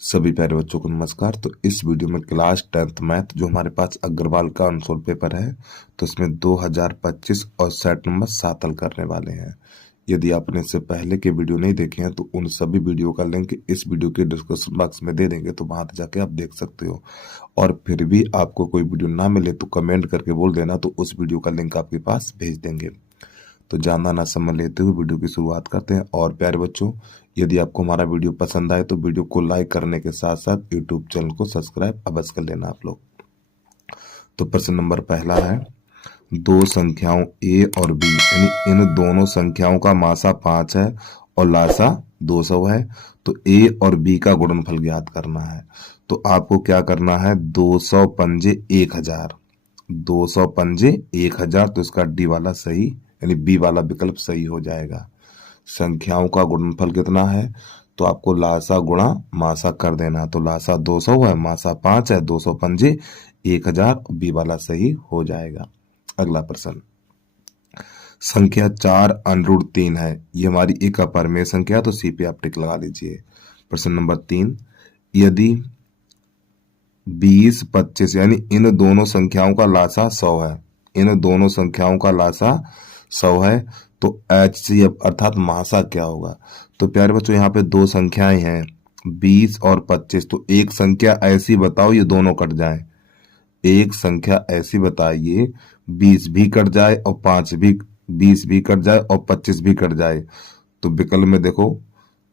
सभी प्यारे बच्चों को नमस्कार। तो इस वीडियो में क्लास 10th मैथ जो हमारे पास अग्रवाल का अनसोल्व पेपर है, तो इसमें 2025 और सेट नंबर 7 हल करने वाले हैं। यदि आपने इससे पहले के वीडियो नहीं देखे हैं तो उन सभी वीडियो का लिंक इस वीडियो के डिस्क्रिप्शन बॉक्स में दे देंगे, तो वहां जाके आप देख सकते हो। और फिर भी आपको कोई वीडियो ना मिले तो कमेंट करके बोल देना, तो उस वीडियो का लिंक आपके पास भेज देंगे। तो ज़्यादा ना समय लेते हुए वीडियो की शुरुआत करते हैं। और प्यारे बच्चों, यदि आपको हमारा वीडियो पसंद आए तो वीडियो को लाइक करने के साथ साथ यूट्यूब चैनल को सब्सक्राइब अवश्य कर लेना आप लोग। तो प्रश्न नंबर पहला है, दो संख्याओं ए और बी यानी इन दोनों संख्याओं का मासा 5 है और लासा 200 है, तो ए और बी का गुणनफल ज्ञात करना है। तो आपको क्या करना है, 200 पंजे 1000, 200 पंजे 1000, तो इसका डी वाला सही यानी बी वाला विकल्प सही हो जाएगा। संख्याओं का गुणनफल कितना है, तो आपको लासा गुणा मासा कर देना। तो लासा 200 है, मासा 5 है, 200 पंजे 1000, बी वाला सही हो जाएगा। अगला प्रश्न, संख्या 4 √ 3 है, ये हमारी एक अपरिमेय संख्या है, तो सी पे आप टिक लगा लीजिए। प्रश्न नंबर 3, यदि 20 25 यानी इन दोनों संख्याओं का लासा 100 है, इन दोनों संख्याओं का लासा 100 है, तो HCF अर्थात मासा क्या होगा। तो प्यारे बच्चों, यहाँ पे दो संख्याएं हैं 20 और 25, तो एक संख्या ऐसी बताओ ये दोनों कट जाए। एक संख्या ऐसी बताइए 20 भी कट जाए और 5 भी, 20 भी कट जाए और 25 भी कट जाए। तो विकल्प में देखो,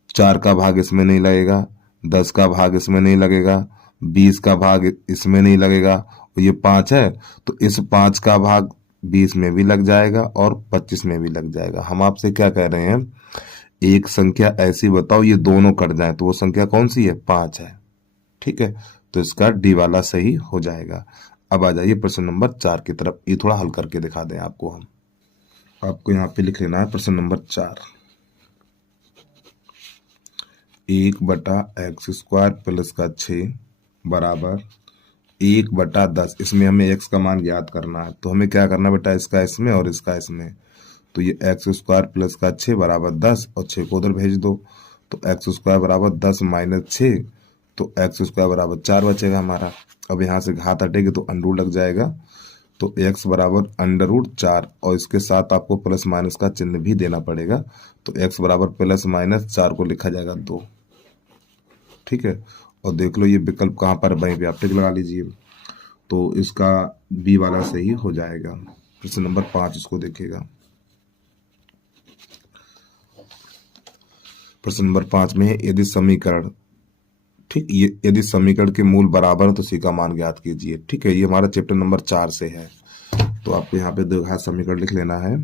4 का भाग इसमें नहीं लगेगा, 10 का भाग इसमें नहीं लगेगा, 20 का भाग इसमें नहीं लगेगा, और ये 5 है तो इस 5 का भाग 20 में भी लग जाएगा और 25 में भी लग जाएगा। हम आपसे क्या कह रहे हैं, एक संख्या ऐसी बताओ ये दोनों कट जाए, तो वो संख्या कौन सी है, 5 है। ठीक है, तो इसका डी वाला सही हो जाएगा। अब आ जाइए प्रश्न नंबर 4 की तरफ, ये थोड़ा हल करके दिखा दें आपको हम। आपको यहाँ पे लिख लेना है प्रश्न नंबर 4, 1/x² प्लस का 6 बराबर 1/10। इसमें हमें x का मान ज्ञात करना है, तो हमें क्या करना बेटा, इसका इसमें और इसका इसमें। तो ये x² प्लस का 6 बराबर 10 और 6 को उधर भेज दो, तो x² बराबर 10 माइनस 6, तो x² बराबर 4 बचेगा हमारा। अब यहाँ से घात हटेगी तो अंडर लग जाएगा, तो x बराबर √4, और इसके साथ आपको प्लस माइनस का चिन्ह भी देना पड़ेगा। तो x बराबर प्लस माइनस 4 को लिखा जाएगा 2। ठीक है, और देख लो ये विकल्प कहाँ पर, वहीं पे आप टिक लगा लीजिए, तो इसका बी वाला सही हो जाएगा। प्रश्न नंबर 5 इसको देखिएगा। प्रश्न नंबर 5 में है, यदि समीकरण, ठीक, ये यदि समीकरण के मूल बराबर है तो सी का मान ज्ञात कीजिए। ठीक है, ये हमारा चैप्टर नंबर 4 से है, तो आपको यहाँ पे दो घात समीकरण लिख लेना है।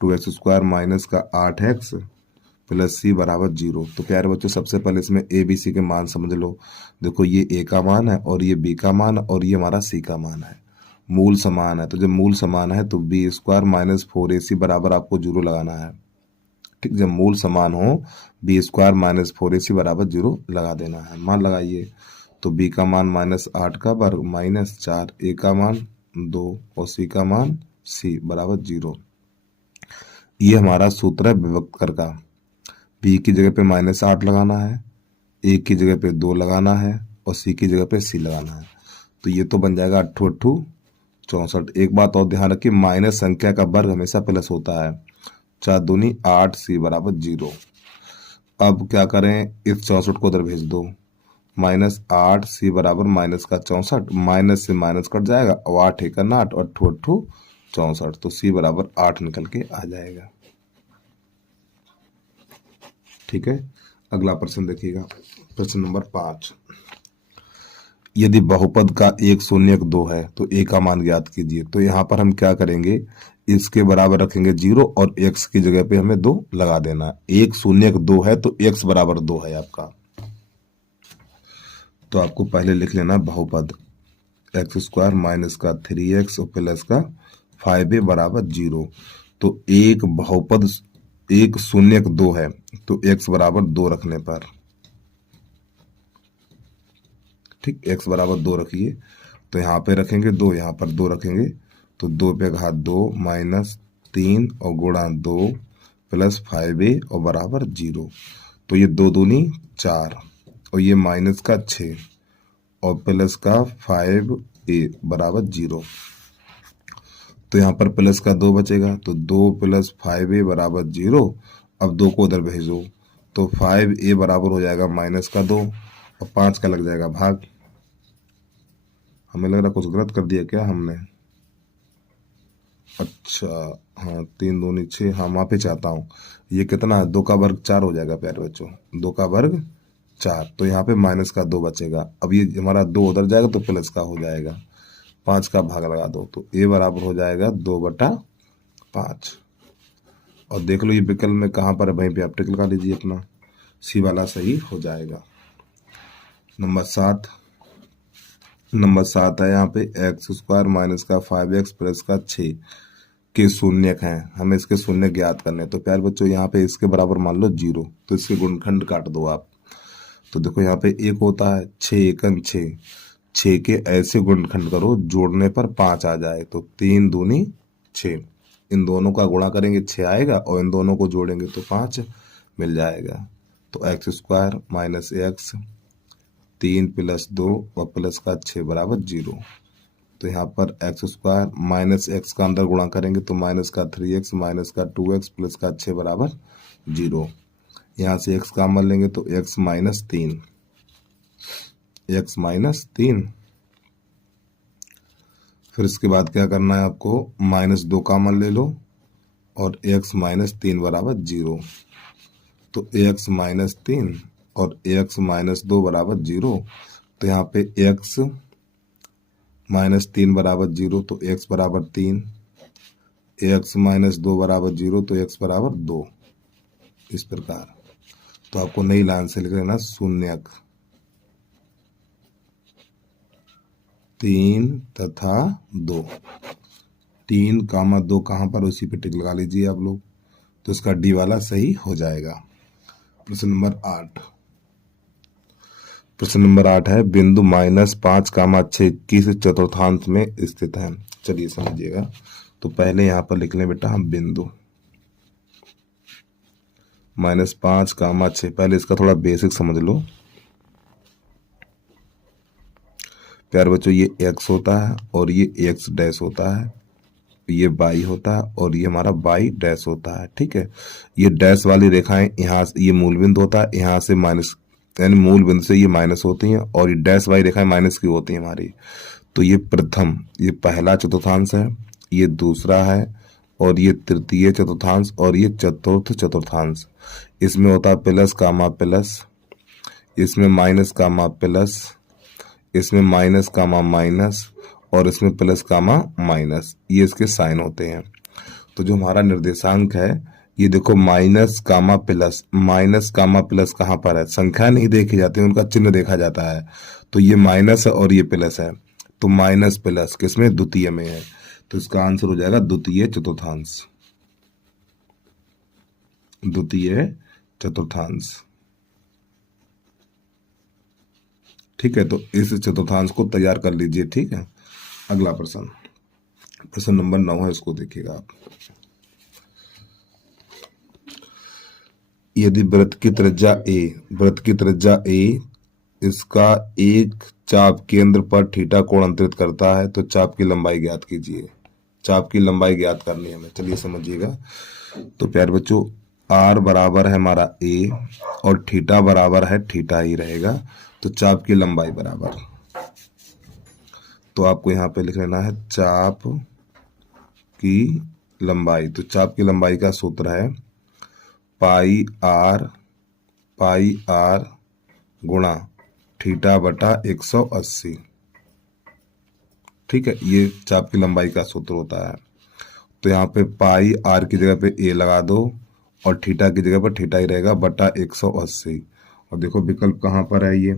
2x² माइनस का 8x प्लस सी बराबर 0। तो प्यारे बच्चों, सबसे पहले इसमें ए बी सी के मान समझ लो। देखो ये ए का मान है और ये बी का मान और ये हमारा सी का मान है। मूल समान है, तो जब मूल समान है तो b² माइनस 4ac बराबर आपको 0 लगाना है। ठीक, जब मूल समान हो b² माइनस 4ac बराबर 0 लगा देना है। मान लगाइए, तो b का मान -8 का वर्ग माइनस 4, a का मान 2 और c का मान c बराबर 0। ये हमारा सूत्र है विभक्त कर का। b की जगह पे -8 लगाना है, a की जगह पे 2 लगाना है और c की जगह पे c लगाना है। तो ये तो बन जाएगा 8 8 64। एक बात और ध्यान रखिए, माइनस संख्या का वर्ग हमेशा प्लस होता है। 4 दूनी 8, c बराबर 0। अब क्या करें, इस 64 को उधर भेज दो, -8 c बराबर माइनस का 64, माइनस से माइनस कट जाएगा और 8 1 8 और 8 8 64, तो c बराबर 8 निकल के आ जाएगा। ठीक है, अगला प्रश्न देखिएगा। प्रश्न नंबर 5, यदि बहुपद का 1 0 1 2 है तो a का मान ज्ञात कीजिए। तो यहाँ पर हम क्या करेंगे, इसके बराबर रखेंगे 0 और x की जगह पे हमें 2 लगा देना। 1 0 1 2 है तो x बराबर 2 है आपका। तो आपको पहले लिख लेना बहुपद x² माइनस का 3x और प्लस का 5a बराबर 0। तो एक बहुपद 1 0 1 2 है, तो x बराबर 2 रखने पर, ठीक, x बराबर 2 रखिए, तो यहाँ पे रखेंगे 2, यहाँ पर 2 रखेंगे, तो 2 पे घात 2 माइनस 3 और गुणा 2 प्लस 5a और बराबर 0। तो ये 2 दूनी 4 और ये माइनस का 6 और प्लस का 5a बराबर 0। तो यहाँ पर प्लस का 2 बचेगा, तो 2 + 5a बराबर 0। अब 2 को उधर भेजो तो 5a बराबर हो जाएगा -2 और 5 का लग जाएगा भाग। हमें लग रहा कुछ गलत कर दिया क्या हमने। अच्छा हाँ, 3 दूनी 6, हाँ माफी चाहता हूँ। ये कितना है, 2 का वर्ग 4 हो जाएगा प्यारे बच्चों, 2 का वर्ग 4। तो यहाँ पे -2 बचेगा। अब ये हमारा 2 उधर जाएगा तो प्लस का हो जाएगा, 5 का भाग लगा दो तो a बराबर हो जाएगा 2/5। और देख लो ये विकल्प में कहाँ पर है, वहीं पे आप टिक लगा लीजिए अपना, सी वाला सही हो जाएगा। नंबर 7 है यहाँ पे x² - 5x + 6 के शून्यक हैं, हमें इसके शून्य ज्ञात करने। तो प्यारे बच्चों यहाँ पे इसके बराबर मान लो 0, तो इसके गुणनखंड काट दो आप। तो देखो यहाँ पे एक होता है 6 एकम 6, 6 के ऐसे गुणनखंड करो जोड़ने पर 5 आ जाए, तो 3 दूनी 6। इन दोनों का गुणा करेंगे 6 आएगा और इन दोनों को जोड़ेंगे तो 5 मिल जाएगा। तो x² - x 3 + 2 और प्लस का 6 बराबर 0। तो यहाँ पर x² - x का अंदर गुणा करेंगे तो -3x - 2x प्लस का 6 बराबर 0। यहाँ से x कॉमन लेंगे तो x - 3, फिर इसके बाद क्या करना है आपको, -2 कॉमन ले लो और x - 3 बराबर 0। तो x - 3 और x - 2 बराबर 0। तो यहाँ पे x - 3 बराबर 0 तो x बराबर 3, x - 2 बराबर 0 तो x बराबर 2। इस प्रकार तो आपको नई लाइन से लिख लेना शून्यक 3 तथा 2। 3, 2 कहाँ पर, उसी पे टिक लगा लीजिए आप लोग, तो इसका डी वाला सही हो जाएगा। प्रश्न नंबर 8 है बिंदु -5, 6 किस चतुर्थांश में स्थित है। चलिए समझिएगा। तो पहले यहाँ पर लिख लें बेटा हम बिंदु -5, 6। पहले इसका थोड़ा बेसिक समझ लो प्यारे बच्चों, ये x होता है और ये x' होता है, ये y होता है और ये हमारा y' होता है। ठीक है, ये डैश वाली रेखाएं यहाँ ये मूल बिंदु होता है, यहाँ से माइनस, यानी मूल बिंदु से ये माइनस होती हैं और ये डैश वाली रेखाएं माइनस की होती हैं हमारी। तो ये प्रथम, ये पहला चतुर्थांश है, ये दूसरा है और ये तृतीय चतुर्थांश और ये चतुर्थ चतुर्थांश। इसमें होता है प्लस कामा प्लस, इसमें माइनस कामा प्लस, इसमें माइनस कामा माइनस और इसमें प्लस कामा माइनस, ये इसके साइन होते हैं। तो जो हमारा निर्देशांक है ये देखो माइनस कामा प्लस कहाँ पर है, संख्या नहीं देखी जाती, उनका चिन्ह देखा जाता है। तो ये माइनस है और ये प्लस है, तो माइनस प्लस किसमें, द्वितीय में है। तो इसका आंसर हो जाएगा द्वितीय चतुर्थांश। ठीक है, तो इस चतुर्थांश को तैयार कर लीजिए। ठीक है, अगला प्रश्न नंबर 9 है, इसको देखिएगा आप। यदि वृत्त की त्रिज्या a इसका एक चाप केंद्र पर थीटा कोण अंतरित करता है तो चाप की लंबाई ज्ञात कीजिए। चाप की लंबाई ज्ञात करनी है हमें। चलिए समझिएगा। तो प्यारे बच्चों, r बराबर है हमारा a और थीटा बराबर है थीटा ही रहेगा, तो चाप की लंबाई बराबर, तो आपको यहाँ पे लिख लेना है चाप की लंबाई। तो चाप की लंबाई का सूत्र है पाई आर गुणा थीटा बटा 180। ठीक है, ये चाप की लंबाई का सूत्र होता है। तो यहाँ पे पाई आर की जगह पे ए लगा दो और थीटा की जगह पर थीटा ही रहेगा बटा 180। और देखो विकल्प कहाँ पर है, ये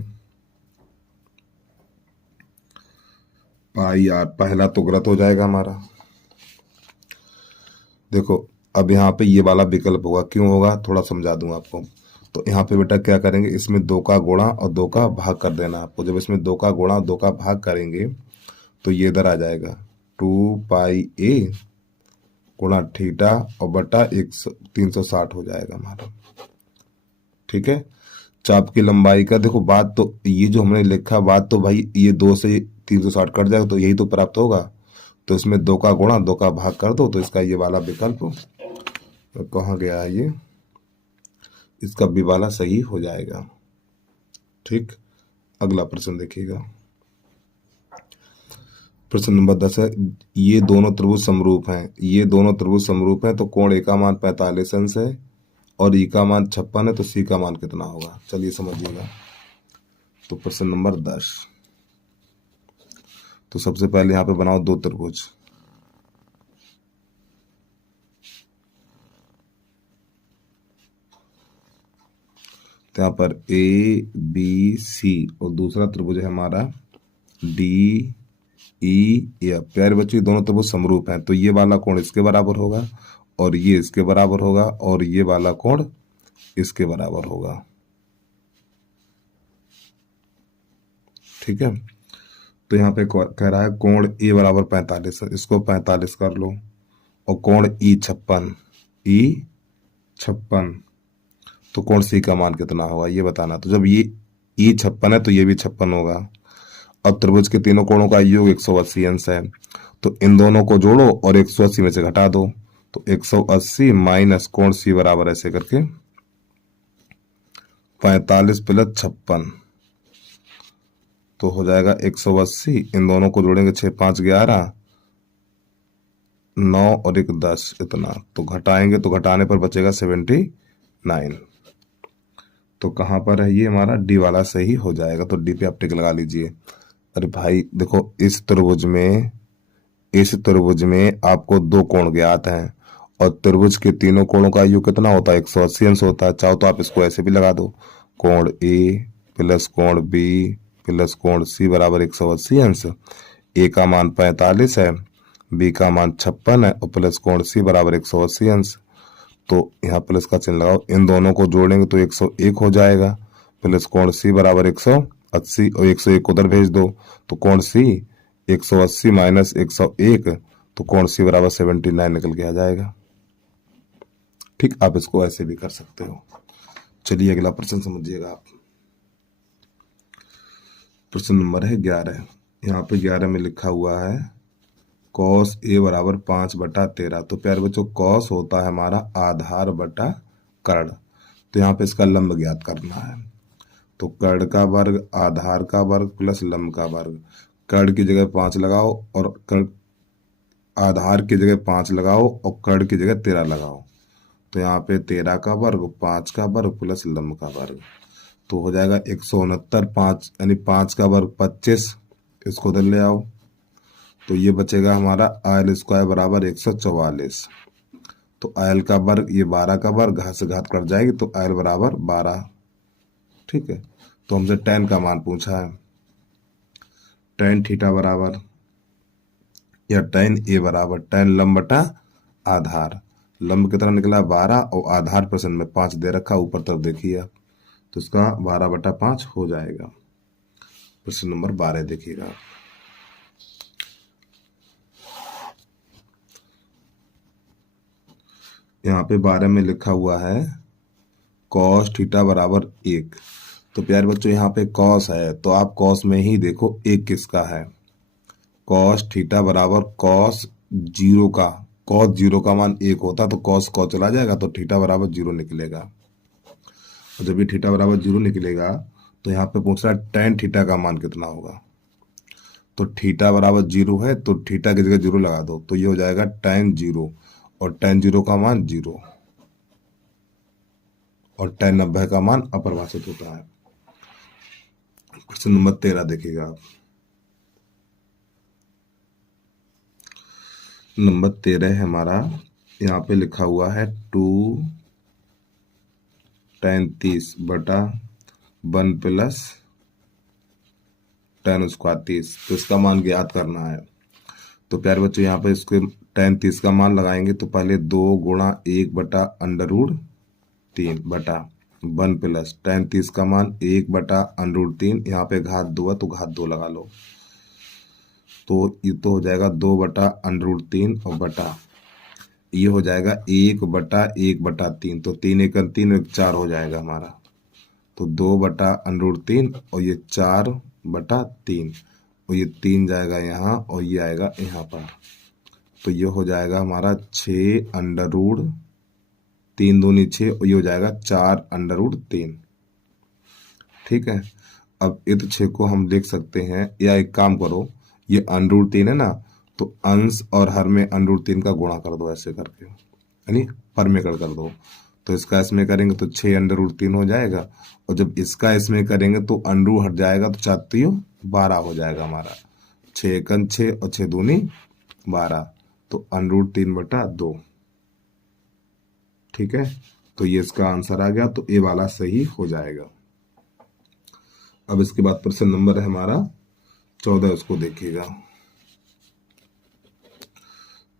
पाई आर पहला तो गलत हो जाएगा हमारा। देखो अब यहाँ पे ये वाला विकल्प होगा, क्यों होगा थोड़ा समझा दूं आपको। तो यहाँ पे बेटा क्या करेंगे, इसमें 2 का गुणा और 2 का भाग कर देना आपको। जब इसमें 2 का गुणा और 2 का भाग करेंगे तो ये इधर आ जाएगा 2 पाई ए गुणा थीटा और बटा 360 हो जाएगा हमारा। ठीक है, चाप की लंबाई का देखो, बात तो ये जो हमने लिखा बात तो भाई ये 2 से 360 कट जाएगा तो यही तो प्राप्त होगा। तो इसमें 2 का गुणा 2 का भाग कर दो तो इसका ये वाला विकल्प तो कहाँ गया है ये, इसका बी वाला सही हो जाएगा। ठीक, अगला प्रश्न देखिएगा। प्रश्न नंबर 10 है, ये दोनों त्रिभुज समरूप हैं, ये दोनों त्रिभुज समरूप हैं तो कोण ए का मान 45 अंश है और ई का मान 56 है, तो सी का मान कितना होगा? चलिए समझिएगा। तो प्रश्न नंबर 10, तो सबसे पहले यहाँ पे बनाओ दो त्रिभुज। तो यहाँ पर ए बी सी और दूसरा त्रिभुज है हमारा डी ई एफ। प्यारे बच्चों, ये दोनों त्रिभुज समरूप हैं तो ये वाला कोण इसके बराबर होगा और ये इसके बराबर होगा और ये वाला कोण इसके बराबर होगा। ठीक है, तो यहाँ पे कह रहा है कोण ए बराबर 45, इसको 45 कर लो और कोण ई 56, तो कोण सी का मान कितना होगा ये बताना। तो जब ये ई 56 है तो ये भी 56 होगा। अब त्रिभुज के तीनों कोणों का योग 180 अंश है, तो इन दोनों को जोड़ो और 180 में से घटा दो, तो 180 माइनस कोण सी बराबर ऐसे करके 45 प्लस 56, तो हो जाएगा 180। इन दोनों को जोड़ेंगे 6 5 11 9 और 1 10, इतना तो घटाएंगे तो घटाने पर बचेगा 79। तो कहाँ पर है ये हमारा डी वाला सही हो जाएगा। तो डी पे आप टिक लगा लीजिए। अरे भाई देखो, इस त्रिभुज में आपको दो कोण ज्ञात हैं और त्रिभुज के तीनों कोणों का योग कितना होता है? 180 अंश होता है। चाहो तो आप इसको ऐसे भी लगा दो, कोण ए प्लस कोण बी प्लस कोण सी बराबर 180 अंश। ए का मान 45 है, बी का मान 56 है और प्लस कोण सी बराबर 180 अंश। तो यहाँ प्लस का चिन्ह लगाओ, इन दोनों को जोड़ेंगे तो 101 हो जाएगा, प्लस कोण सी बराबर 180 और 101 उधर भेज दो तो कोण सी 180 माइनस 101, तो कोण सी बराबर 79 निकल के आ जाएगा। ठीक, आप इसको ऐसे भी कर सकते हो। चलिए अगला प्रश्न समझिएगा आप। प्रश्न नंबर है 11। यहाँ पे 11 में लिखा हुआ है कॉस ए बराबर 5/13। तो प्यारे बच्चों, कॉस होता है हमारा आधार बटा कर्ण, तो यहाँ पे इसका लंब ज्ञात करना है। तो कर्ण का वर्ग आधार का वर्ग प्लस लंब का वर्ग, कर्ण की जगह 5 लगाओ और आधार की जगह 5 लगाओ और कर्ण की जगह 13 लगाओ, तो यहाँ पे 13 का वर्ग 5 का वर्ग प्लस लंब का वर्ग, तो हो जाएगा 169। 5 यानी 5 का वर्ग 25, इसको उधर ले आओ तो ये बचेगा हमारा आयल स्क्वायर बराबर 144। तो आयल का वर्ग ये 12 का वर्ग, घात से घात कट जाएगी तो आयल बराबर 12। ठीक है, तो हमसे tan का मान पूछा है, tan थीटा बराबर या tan ए बराबर tan लंब बटा आधार। लंब कितना निकला 12 और आधार प्रश्न में 5 दे रखा, ऊपर तरफ देखिए आप, तो इसका 12/5 हो जाएगा। प्रश्न नंबर 12 देखिएगा। यहाँ पे 12 में लिखा हुआ है कॉस थीटा बराबर 1। तो प्यारे बच्चों, यहाँ पे कॉस है तो आप कॉस में ही देखो 1 किसका है। कॉस थीटा बराबर कॉस 0 का, कॉस 0 का मान 1 होता तो कॉस चला जाएगा तो थीटा बराबर 0 निकलेगा। और जब ये थीटा बराबर 0 निकलेगा तो यहाँ पे पूछ रहा है tan थीटा का मान कितना होगा। तो थीटा बराबर 0 है तो थीटा की जगह 0 लगा दो, तो ये हो जाएगा tan 0 और tan 0 का मान 0 और tan 90 का मान अपरिभाषित होता है। प्रश्न नंबर 13 देखिएगा आप। नंबर 13 है हमारा, यहाँ पे लिखा हुआ है 2 tan 30/1 प्लस tan स्क्वायर 30, तो इसका मान ज्ञात करना है। तो प्यारे बच्चों, यहाँ पे इसके tan 30 का मान लगाएंगे तो पहले 2 गुणा 1/√3/1 प्लस tan 30 का मान 1/√3, यहाँ पे घात 2 है तो घात 2 लगा लो, तो ये तो हो जाएगा 2/√3 और बटा ये हो जाएगा 1/1/3, तो 3 × 3 = 4 हो जाएगा हमारा। तो 2/√3 और ये 4/3 और ये 3 जाएगा यहाँ और ये आएगा यहाँ पर। तो ये हो जाएगा हमारा 6√3 दूनी 6 और ये हो जाएगा 4√3। ठीक है। अब इस 6 को हम देख सकते हैं, या एक काम करो, ये √3 है ना, तो अंश और हर में √3 का गुणा कर दो ऐसे करके, यानी पर में कर दो। तो इसका इसमें करेंगे तो 6√3 हो जाएगा, और जब इसका इसमें करेंगे तो अंडू हट जाएगा, तो 4 12 हो जाएगा हमारा। 6 6 और 6 दूनी 12, तो √3/2। ठीक है, तो ये इसका आंसर आ गया, तो ए वाला सही हो जाएगा। अब इसके बाद प्रश्न नंबर है हमारा 14, उसको देखिएगा।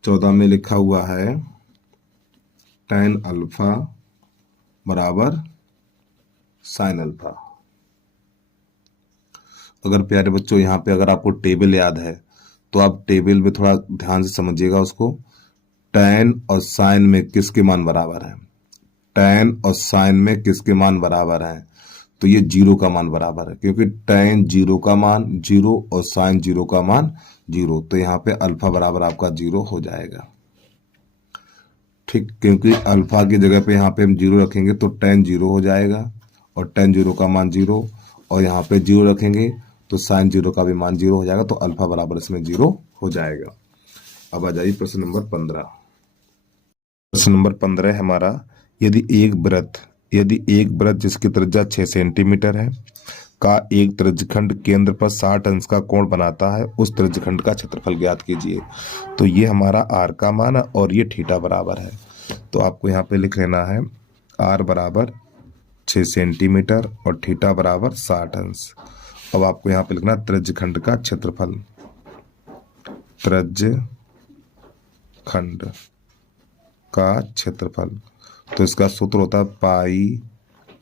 14 में लिखा हुआ है tan अल्फा बराबर sin अल्फा। अगर प्यारे बच्चों यहाँ पे अगर आपको टेबल याद है तो आप टेबल में थोड़ा ध्यान से समझिएगा उसको। tan और sin में किसके मान बराबर है? tan और sin में किसके मान बराबर है? तो ये 0 का मान बराबर है, क्योंकि tan 0 का मान 0 और sin 0 का मान 0, तो यहाँ पे अल्फा बराबर आपका 0 हो जाएगा। ठीक, क्योंकि अल्फा की जगह पे यहाँ पे हम 0 रखेंगे तो tan 0 हो जाएगा, और tan 0 का मान 0, और यहाँ पे 0 रखेंगे तो sin 0 का भी मान 0 हो जाएगा, तो अल्फा बराबर इसमें 0 हो जाएगा। अब आ जाइए प्रश्न नंबर 15। प्रश्न नंबर 15 है हमारा, यदि एक वृत्त जिसकी त्रिज्या 6 सेंटीमीटर है का एक त्रिज्यखंड केंद्र पर 60 अंश का कोण बनाता है, उस त्रिज्यखंड का क्षेत्रफल ज्ञात कीजिए। तो ये हमारा आर का मान है और ये थीटा बराबर है, तो आपको यहाँ पे लिख लेना है आर बराबर 6 सेंटीमीटर और थीटा बराबर 60 अंश। अब आपको यहाँ पे लिखना त्रिज्यखंड का क्षेत्रफल, त्रिज्यखंड का क्षेत्रफल। तो इसका सूत्र होता है पाई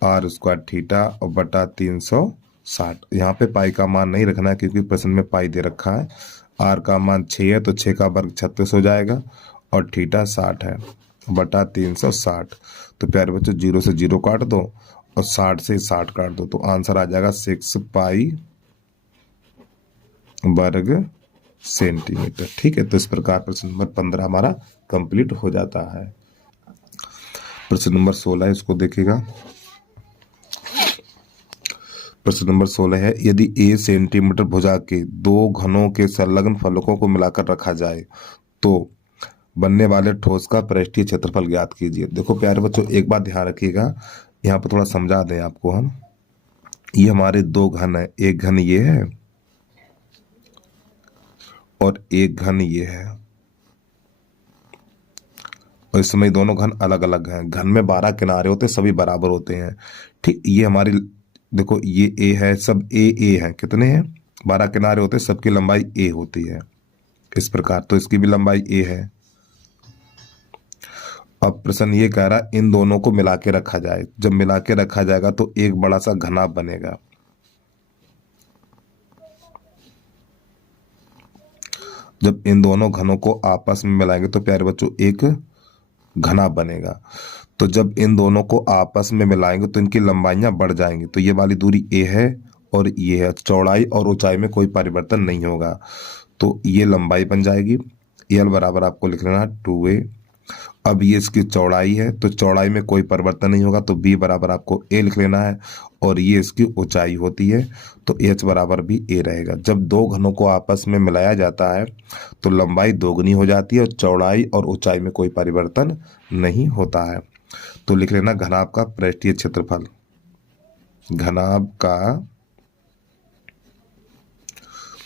r² थीटा और बटा 360। यहाँ पे पाई का मान नहीं रखना है क्योंकि प्रश्न में पाई दे रखा है। r का मान 6 है तो 6 का वर्ग 36 हो जाएगा, और थीटा 60 है बटा 360। तो प्यारे बच्चों 0 से 0 काट दो और 60 से 60 काट दो, तो आंसर आ जाएगा 6 पाई वर्ग सेंटीमीटर। ठीक है, तो इस प्रकार प्रश्न नंबर 15 हमारा कंप्लीट हो जाता है। प्रश्न नंबर 16 इसको देखिएगा। प्रश्न नंबर 16 है, यदि a सेंटीमीटर भुजा के 2 घनों के संलग्न फलकों को मिलाकर रखा जाए तो बनने वाले ठोस का पृष्ठीय क्षेत्रफल ज्ञात कीजिए। देखो प्यारे बच्चों, एक बात ध्यान रखिएगा, यहाँ पर थोड़ा समझा दें आपको हम। ये हमारे 2 घन है, एक घन ये है और एक घन ये है, और इस समय दोनों घन अलग अलग हैं। घन में 12 किनारे होते हैं, सभी बराबर होते हैं। ठीक, ये हमारी देखो ये ए है, सब ए है, कितने हैं? 12 किनारे होते हैं, सबकी लंबाई ए होती है इस प्रकार, तो इसकी भी लंबाई ए है। अब प्रश्न ये कह रहा इन दोनों को मिला के रखा जाए। जब मिला के रखा जाएगा तो एक बड़ा सा घनाभ बनेगा। जब इन दोनों घनों को आपस में मिलाएंगे तो प्यारे बच्चों एक घनाभ बनेगा। तो जब इन दोनों को आपस में मिलाएंगे तो इनकी लंबाइयां बढ़ जाएंगी। तो ये वाली दूरी ए है और ये है, चौड़ाई और ऊंचाई में कोई परिवर्तन नहीं होगा, तो ये लंबाई बन जाएगी। एल बराबर आपको लिख लेना 2a। अब ये इसकी चौड़ाई है, तो चौड़ाई में कोई परिवर्तन नहीं होगा, तो बी बराबर आपको ए लिख लेना है, और ये इसकी ऊंचाई होती है, तो एच बराबर भी ए रहेगा। जब 2 घनों को आपस में मिलाया जाता है तो लंबाई दोगुनी हो जाती है और चौड़ाई और ऊंचाई में कोई परिवर्तन नहीं होता है। तो लिख लेना घनाभ का पृष्ठीय क्षेत्रफल, घनाभ का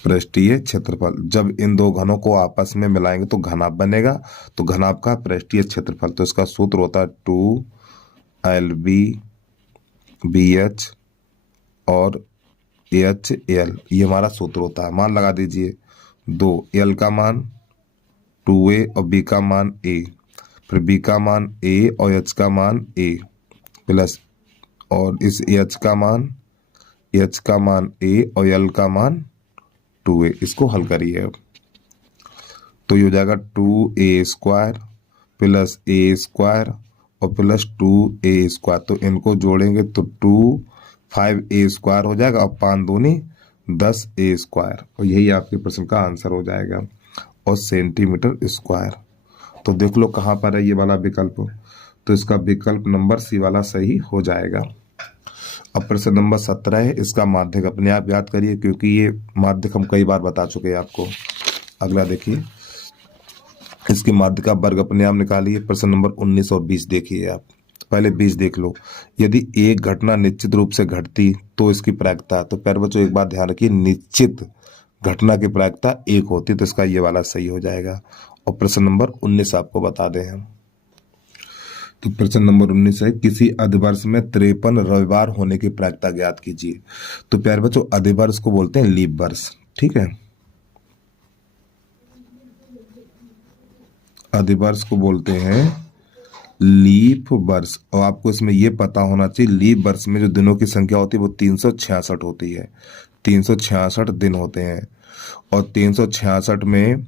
पृष्ठीय क्षेत्रफल। जब इन 2 घनों को आपस में मिलाएंगे तो घनाभ बनेगा, तो घनाभ का पृष्ठीय क्षेत्रफल, तो इसका सूत्र होता है 2LB BH और HL, ये हमारा सूत्र होता है। मान लगा दीजिए 2, L का मान 2a और B का मान a, फिर B का मान a और H का मान a प्लस, और इस H का मान a और L का मान 2a। इसको हल करिए अब, तो ये हो जाएगा 2a² प्लस a² और प्लस 2a²। तो इनको जोड़ेंगे तो 2 5a² हो जाएगा और 5 दूनी 10a², और यही आपके प्रश्न का आंसर हो जाएगा, और सेंटीमीटर स्क्वायर। तो देख लो कहाँ पर है ये वाला विकल्प, तो इसका विकल्प नंबर सी वाला सही हो जाएगा। अब प्रश्न नंबर 17 है, इसका माध्यक अपने आप याद करिए क्योंकि ये माध्यक हम कई बार बता चुके हैं आपको। अगला देखिए, इसके माध्य का वर्ग अपने आप निकालिए। प्रश्न नंबर 19 और 20 देखिए आप, पहले 20 देख लो। यदि एक घटना निश्चित रूप से घटती तो इसकी प्रायिकता, तो प्यारे बच्चों एक बात ध्यान रखिए, निश्चित घटना की प्रायिकता 1 होती, तो इसका ये वाला सही हो जाएगा। और प्रश्न नंबर 19 आपको बता दें हम, तो प्रश्न नंबर 19 है, किसी अधिवर्ष में 53 रविवार होने की प्रायिकता ज्ञात कीजिए। तो प्यारे बच्चों अधिवर्ष को बोलते हैं लीप वर्ष, ठीक है, अधिवर्ष को बोलते हैं लीप वर्ष। और आपको इसमें यह पता होना चाहिए, लीप वर्ष में जो दिनों की संख्या होती है वो 366 होती है, 366 दिन होते हैं, और 366 में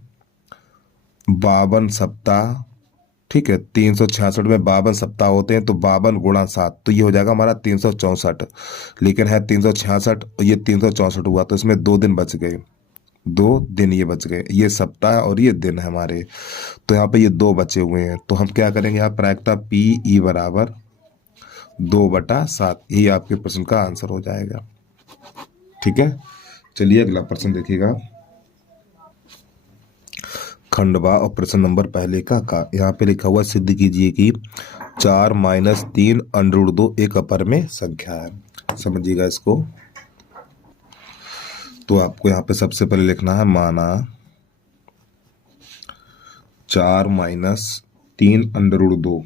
52 सप्ताह, ठीक है, 366 में 52 सप्ताह होते हैं, तो 52 गुणा 7, तो ये हो जाएगा हमारा 364, लेकिन है 366 और ये 364 हुआ, तो इसमें 2 दिन बच गए, 2 दिन ये बच गए, ये सप्ताह और ये दिन है हमारे, तो यहाँ पे ये 2 बचे हुए हैं, तो हम क्या करेंगे यहाँ प्रायिकता PE बराबर 2/7, यही आपके प्रश्न का आंसर हो जाएगा। ठीक है, चलिए अगला प्रश्न देखिएगा, खंडवा, और प्रश्न नंबर पहले का यहाँ पे लिखा हुआ, सिद्ध कीजिए कि 4 - 3 √2 एक अपर में संख्या है। समझिएगा इसको, तो आपको यहाँ पे सबसे पहले लिखना है, माना 4 - 3 √2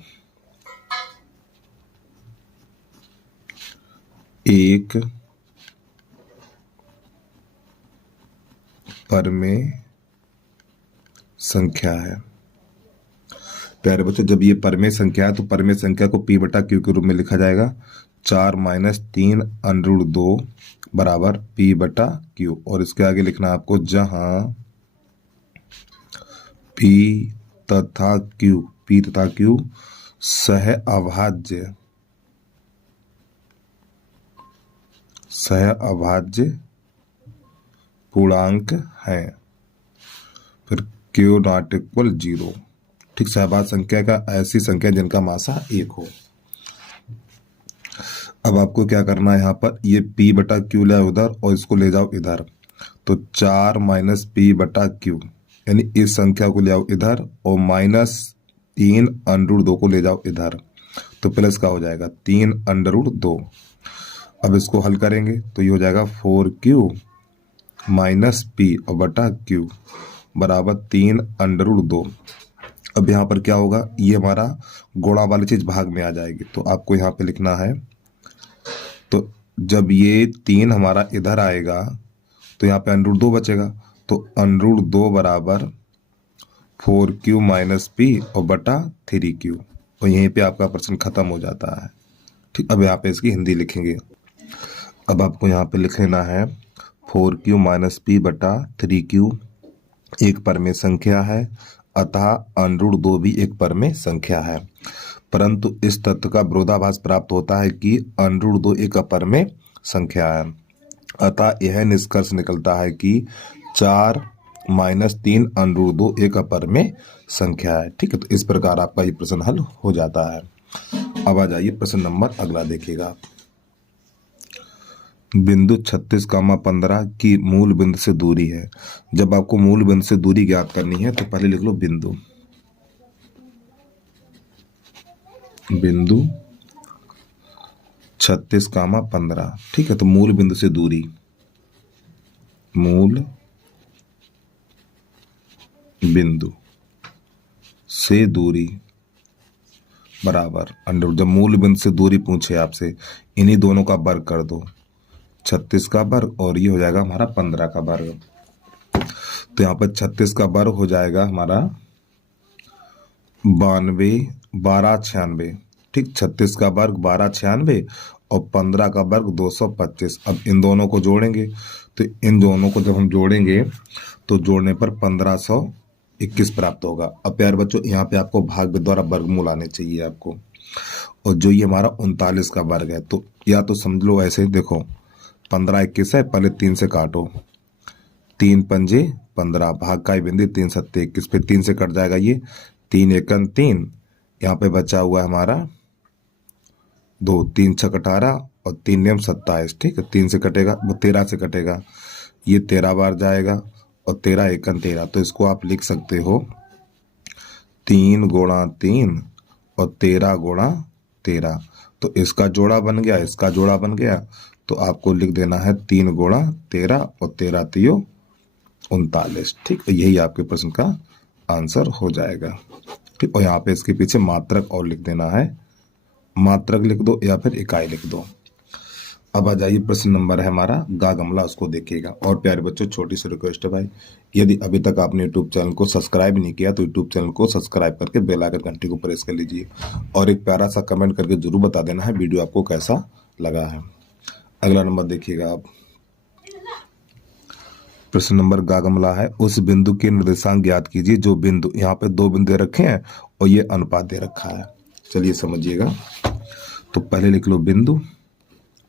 एक पर में संख्या है। प्यारे बच्चों जब ये परमेय संख्या है तो परमेय संख्या को P/Q के रूप में लिखा जाएगा। 4 - 3 √2 बराबर P/Q, और इसके आगे लिखना है आपको, जहां P तथा Q सह अभाज्य पूर्णांक है, फिर Q ≠ 0, ठीक, सहभाज्य संख्या का ऐसी संख्या जिनका मासा 1 हो। अब आपको क्या करना है, यहाँ पर ये P/Q ले उधर और इसको ले जाओ इधर, तो 4 - P/Q, यानी इस संख्या को ले आओ इधर और -3 √2 को ले जाओ इधर, तो प्लस का हो जाएगा 3 √2। अब इसको हल करेंगे तो ये हो जाएगा 4Q - P और बटा Q बराबर 3 √2। अब यहाँ पर क्या होगा, ये हमारा गुणा वाली चीज भाग में आ जाएगी, तो आपको यहाँ पे लिखना है, तो जब ये 3 हमारा इधर आएगा तो यहाँ पे √2 बचेगा, तो √2 बराबर 4Q - P और बटा 3Q, और यहीं पे आपका प्रश्न खत्म हो जाता है। ठीक, अब यहाँ पे इसकी हिंदी लिखेंगे। अब आपको यहाँ पे लिख लेना है 4Q - P बटा 3Q एक परमेय संख्या है, अतः √2 भी एक परमेय संख्या है, परंतु इस तथ्य का विरोधाभास प्राप्त होता है कि √2 एक अपरमेय संख्या है, अतः यह निष्कर्ष निकलता है कि 4 - 3 √2 एक अपरमेय संख्या है। ठीक है, तो इस प्रकार आपका ये प्रश्न हल हो जाता है। अब आ जाइए प्रश्न नंबर अगला देखिएगा, बिंदु 36,15 की मूल बिंदु से दूरी है। जब आपको मूल बिंदु से दूरी ज्ञात करनी है तो पहले लिख लो बिंदु 36,15, ठीक है, तो मूल बिंदु से दूरी, मूल बिंदु से दूरी बराबर अंडर, जब मूल बिंदु से दूरी पूछे आपसे, इन्हीं दोनों का वर्ग कर दो, 36 का वर्ग और ये हो जाएगा हमारा 15 का वर्ग, तो यहाँ पर 36 का वर्ग हो जाएगा हमारा 92, 1296, ठीक, 36 का वर्ग 1296 और 15 का वर्ग 225। अब इन दोनों को जोड़ेंगे, तो इन दोनों को जब हम जोड़ेंगे तो जोड़ने पर 1521 प्राप्त होगा। अब प्यारे बच्चों यहाँ पे आपको भाग द्वारा वर्गमूल आने चाहिए आपको, और जो ये हमारा 39 का वर्ग है, तो या तो समझ लो ऐसे, देखो 15 21 है, पहले 3 से काटो, 3 पंजे 15, भाग का ही बिंदु 3 सत्ते 21, फिर 3 से कट जाएगा ये, 3 एकन 3, यहाँ पे बचा हुआ है हमारा 2, 3 छक 18 और 3 नियम 27, ठीक है। 3 से कटेगा वो 13 से कटेगा, ये 13 बार जाएगा और 13 एकन 13, तो इसको आप लिख सकते हो 3 गुणा 3 और 13 गुणा 13, तो इसका जोड़ा बन गया, इसका जोड़ा बन गया, तो आपको लिख देना है 3 गुणा 13 और 13 तियो 39, ठीक है। यही आपके प्रश्न का आंसर हो जाएगा, ठीक। और यहाँ पे इसके पीछे मात्रक और लिख देना है, मात्रक लिख दो या फिर इकाई लिख दो। अब आ जाइए, प्रश्न नंबर है हमारा गा गमला, उसको देखिएगा। और प्यारे बच्चों, छोटी सी रिक्वेस्ट है भाई, यदि अभी तक आपने यूट्यूब चैनल को सब्सक्राइब नहीं किया तो यूट्यूब चैनल को सब्सक्राइब करके बेल आइकन घंटी को प्रेस कर लीजिए और एक प्यारा सा कमेंट करके जरूर बता देना है वीडियो आपको कैसा लगा है। अगला नंबर देखिएगा आप, प्रश्न नंबर गा गमला है, उस बिंदु के निर्देशांक ज्ञात कीजिए जो बिंदु, यहाँ पे 2 बिंदु रखे हैं और ये अनुपात दे रखा है। चलिए समझिएगा, तो पहले लिख लो बिंदु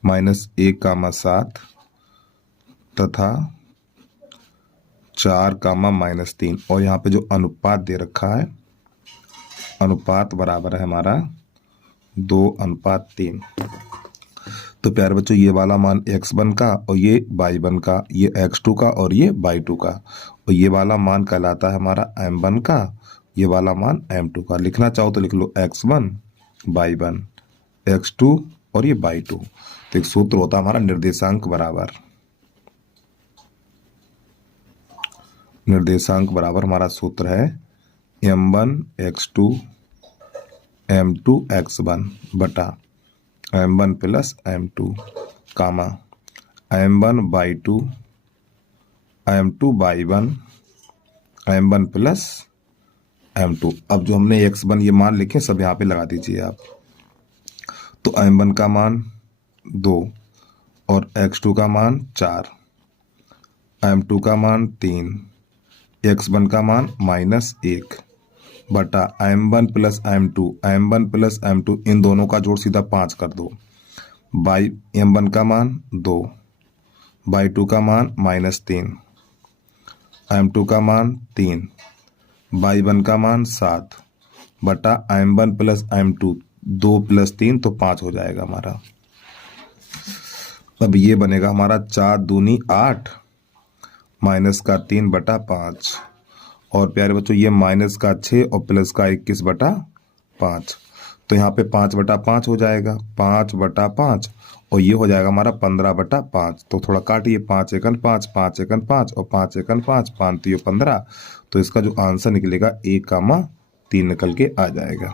-1, 7 तथा 4, -3, और यहाँ पे जो अनुपात दे रखा है, अनुपात बराबर है हमारा 2:3। तो प्यारे बच्चों, ये वाला मान x1 का और ये y1 का, ये x2 का और ये y2 का, और ये वाला मान कहलाता है हमारा m1 का, ये वाला मान m2 का। लिखना चाहो तो लिख लो x1 y1 x2 और ये y2। तो एक सूत्र होता है हमारा निर्देशांक बराबर, निर्देशांक बराबर हमारा सूत्र है m1 x2 m2 x1 बटा m1 प्लस m2 कामा m1 y2 m2 y1 m1 plus m2। अब जो हमने x1 ये मान लिखे सब यहाँ पे लगा दीजिए आप। तो m1 का मान 2 और x2 का मान 4, m2 का मान 3, x1 का मान -1 बटा m1 plus m2, m1 plus m2 इन दोनों का जोड़ सीधा 5 कर दो, बाई m1 का मान 2, y2 का मान -3, m2 का मान 3, y1 का मान 7 बटा m1 प्लस m2, 2 + 3 तो 5 हो जाएगा हमारा। अब ये बनेगा हमारा 4 दूनी 8 -3 बटा 5, और प्यारे बच्चों ये -6 और +21 बटा 5, तो यहाँ पे 5 बटा 5 हो जाएगा, 5 बटा 5, और ये हो जाएगा हमारा 15 बटा 5। तो थोड़ा काटिए, 5 एकन 5, 5 एकन 5 और 5 एकन 5, 5 तियो 15, तो इसका जो आंसर निकलेगा 1,3 निकल के आ जाएगा।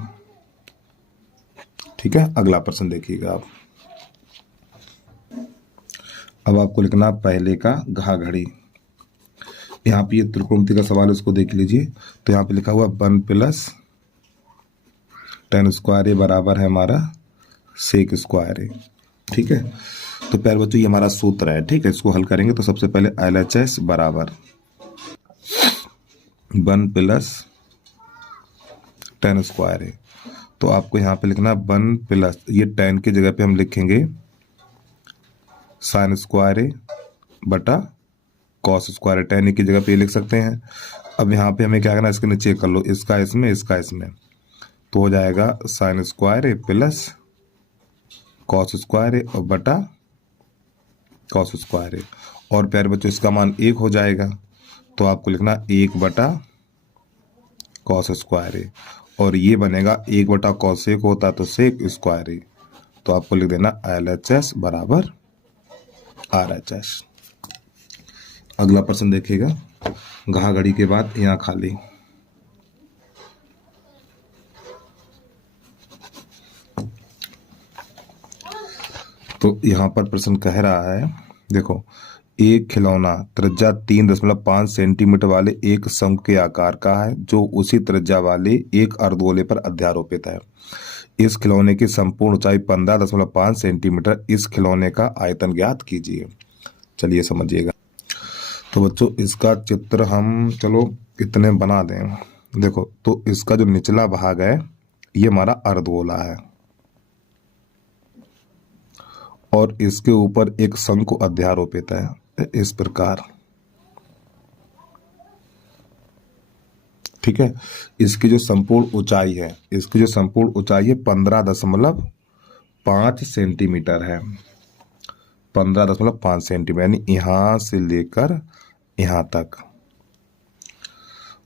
ठीक है, अगला प्रश्न देखिएगा आप। अब आपको लिखना पहले का घा घड़ी। यहाँ पे ये त्रिकोणमिति का सवाल है, उसको देख लीजिए। तो यहाँ पे लिखा हुआ 1 + tan स्क्वायर बराबर है हमारा sec स्क्वायर। ठीक है, तो प्यारे बच्चों ये हमारा सूत्र है। ठीक है, इसको हल करेंगे तो सबसे पहले LHS बराबर 1 + tan स्क्वायर है। तो आपको यहाँ पे लिखना 1 प्लस, ये tan की जगह पे हम लिखेंगे sin स्क्वायर बटा cos स्क्वायर। tan की जगह पे लिख सकते हैं। अब यहाँ पे हमें क्या करना है, इसके नीचे कर लो, इसका इसमें, इसका इसमें, तो हो जाएगा sin square plus cos square और बटा cos स्क्वायर। और प्यारे बच्चों इसका मान 1 हो जाएगा, तो आपको लिखना 1 बटा cos स्क्वायर, और ये बनेगा 1 बटा cos 1 होता तो sec स्क्वायर, तो आपको लिख देना LHS बराबर RHS। अगला प्रश्न देखिएगा, घा घड़ी के बाद यहाँ खाली। तो यहाँ पर प्रश्न कह रहा है, देखो, एक खिलौना त्रिज्या 3.5 सेंटीमीटर वाले एक शंकु के आकार का है जो उसी त्रिज्या वाले एक अर्धगोले पर अध्यारोपित है। इस खिलौने की संपूर्ण ऊंचाई 15.5 सेंटीमीटर। इस खिलौने का आयतन ज्ञात कीजिए। चलिए समझिएगा। तो बच्चों इसका चित्र हम चलो इतने बना दें। देखो, तो इसका जो निचला भाग है ये हमारा अर्धगोला है, और इसके ऊपर एक शंकु अध्यारोपित है इस प्रकार। ठीक है, इसकी जो संपूर्ण ऊंचाई है, 15.5 सेंटीमीटर है। 15.5 सेंटीमीटर, यानी यहां से लेकर यहां तक।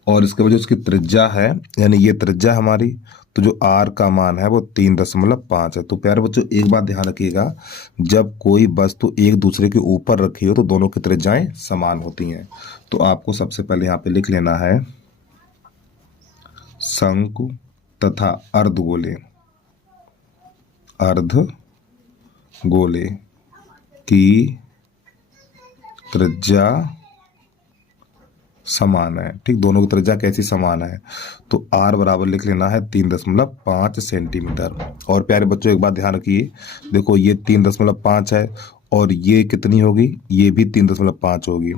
और इसके बाद जो इसकी त्रिज्या है, यानी ये त्रिज्या हमारी, तो जो आर का मान है वो 3.5 है। तो प्यारे बच्चों एक बात ध्यान रखिएगा, जब कोई वस्तु एक दूसरे के ऊपर रखी हो तो दोनों की त्रिज्याएं समान होती हैं। तो आपको सबसे पहले यहाँ पे लिख लेना है शंकु तथा अर्धगोले की त्रिज्या समान है। ठीक, दोनों की त्रिज्या कैसी समान है, तो आर बराबर लिख लेना है 3.5 सेंटीमीटर। और प्यारे बच्चों एक बात ध्यान रखिए, देखो ये 3.5 है और ये कितनी होगी, ये भी 3.5 होगी।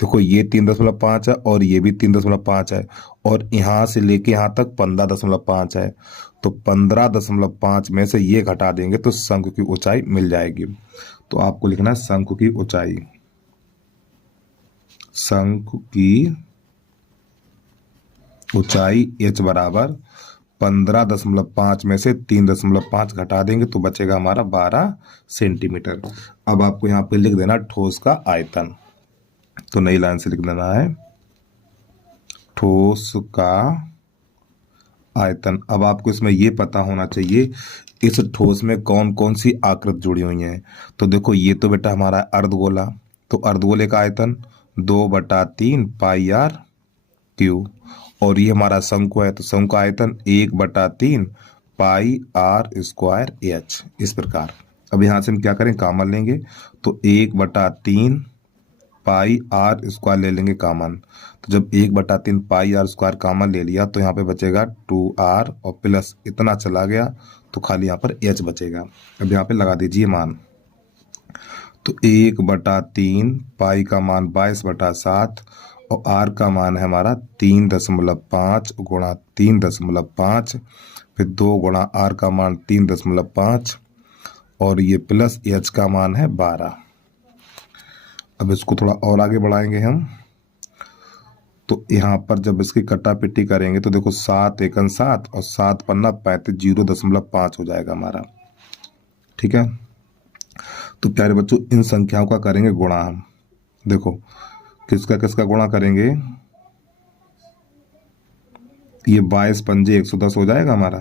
देखो ये 3.5 है और ये भी 3.5 है, और यहाँ से लेके यहाँ तक 15.5 है। तो 15.5 में से ये घटा देंगे तो शंकु की ऊंचाई मिल जाएगी। तो आपको लिखना है शंकु की ऊंचाई। शंकु की ऊंचाई h बराबर 15.5 में से 3.5 घटा देंगे तो बचेगा हमारा 12 सेंटीमीटर। अब आपको यहाँ पे लिख देना ठोस का आयतन। तो नई लाइन से लिख देना है ठोस का आयतन। अब आपको इसमें ये पता होना चाहिए इस ठोस में कौन कौन सी आकृति जुड़ी हुई हैं। तो देखो ये तो बेटा हमारा अर्धगोला, तो अर्धगोले का आयतन 2/3 पाई आर क्यू। और ये हमारा शंकु है, तो शंकु का आयतन 1/3 पाई आर स्क्वायर एच, इस प्रकार। अब यहाँ से हम क्या करें, कॉमन लेंगे, तो 1/3 पाई आर स्क्वायर ले लेंगे कॉमन। तो जब 1/3 पाई आर स्क्वायर कॉमन ले लिया तो यहाँ पे बचेगा 2r और प्लस इतना चला गया तो खाली यहाँ पर h बचेगा। अब यहाँ पे लगा दीजिए मान, तो 1/3 पाई का मान 22/7 और r का मान है हमारा 3.5 गुणा 3.5, फिर 2 गुणा r का मान 3.5 और ये प्लस h का मान है 12। अब इसको थोड़ा और आगे बढ़ाएंगे हम, तो यहाँ पर जब इसकी कट्टा पिट्टी करेंगे तो देखो 7 एकन 7 और 7 पन्ना 35, 0.5 हो जाएगा हमारा। ठीक है, तो प्यारे बच्चों इन संख्याओं का करेंगे गुणा हम। देखो किसका किसका गुणा करेंगे, ये 22 पंजे 110 हो जाएगा हमारा।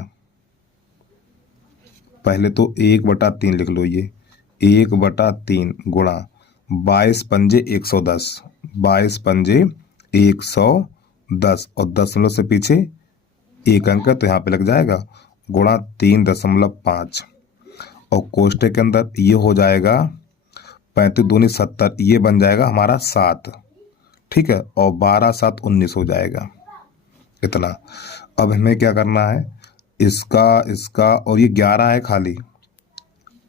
पहले तो 1/3 लिख लो, ये 1/3 गुणा 22 पंजे 110, 22 पंजे 110 और दशमलव से पीछे एक अंक है तो यहाँ पे लग जाएगा गुणा 3.5 और कोष्टक के अंदर ये हो जाएगा 35 दूनी 70, ये बन जाएगा हमारा 7। ठीक है, और 12 7 19 हो जाएगा इतना। अब हमें क्या करना है, इसका और ये 11 है खाली।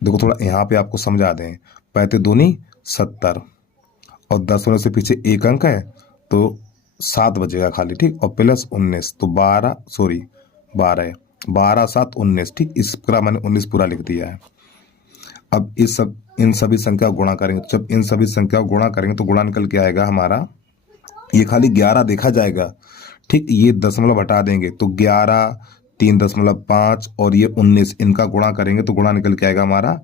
देखो थोड़ा यहाँ पे आपको समझा दें, 35 दूनी 70 और दशमलव से पीछे एक अंक है तो 7 बचेगा खाली। ठीक, और प्लस 19 तो 12 है, 12 7 19। ठीक, इस पूरा मैंने 19 पूरा लिख दिया है। अब इन सभी संख्या गुणा करेंगे, तो जब इन सभी संख्या गुणा करेंगे तो गुणा निकल के आएगा हमारा, ये खाली 11 देखा जाएगा। ठीक, ये दशमलव हटा देंगे तो 11 3.5 और ये 19, इनका गुणा करेंगे तो गुणा निकल के आएगा हमारा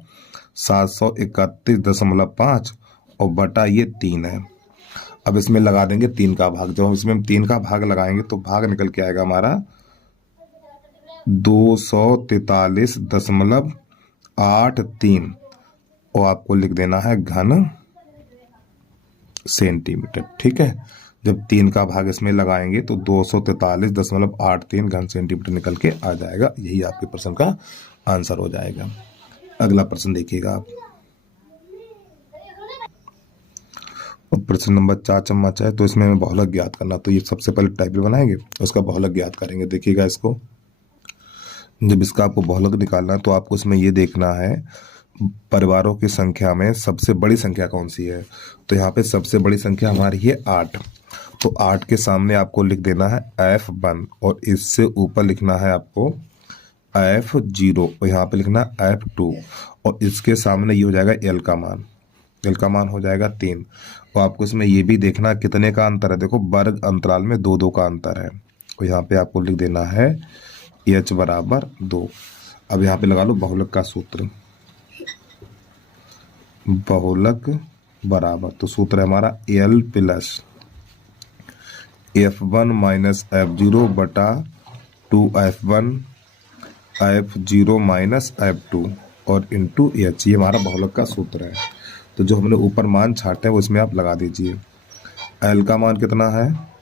731.5 और बटा ये 3 है। अब इसमें लगा देंगे 3 का भाग। जब हम इसमें 3 का भाग लगाएंगे तो भाग निकल के आएगा हमारा 243.83 और आपको लिख देना है घन सेंटीमीटर। ठीक है, जब 3 का भाग इसमें लगाएंगे तो 243.83 घन सेंटीमीटर निकल के आ जाएगा। यही आपके प्रश्न का आंसर हो जाएगा। अगला प्रश्न देखिएगा आप, प्रश्न नंबर 4 चम्मच है, तो इसमें हमें बहुलक ज्ञात करना। तो ये सबसे पहले टेबल बनाएंगे, उसका बहुलक ज्ञात करेंगे। देखिएगा इसको, जब इसका आपको बहुलक निकालना है तो आपको इसमें ये देखना है परिवारों की संख्या में सबसे बड़ी संख्या कौन सी है। तो यहाँ पे सबसे बड़ी संख्या हमारी है 8। तो 8 के सामने आपको लिख देना है F1 और इससे ऊपर लिखना है आपको F0 और यहाँ पे लिखना F2 और इसके सामने ये हो जाएगा एल का मान, एल का मान हो जाएगा 3। और आपको इसमें ये भी देखना कितने का अंतर है, देखो वर्ग अंतराल में 2 का अंतर है, तो यहाँ पे आपको लिख देना है h बराबर 2। अब यहाँ पे लगा लो बहुलक का सूत्र, बहुलक बराबर, तो सूत्र है हमारा L plus F1 minus F0 बटा 2F1 F0 माइनस F2 और इंटू H, ये हमारा बहुलक का सूत्र है। तो जो हमने ऊपर मान छाटे हैं उसमें आप लगा दीजिए। L का मान कितना है,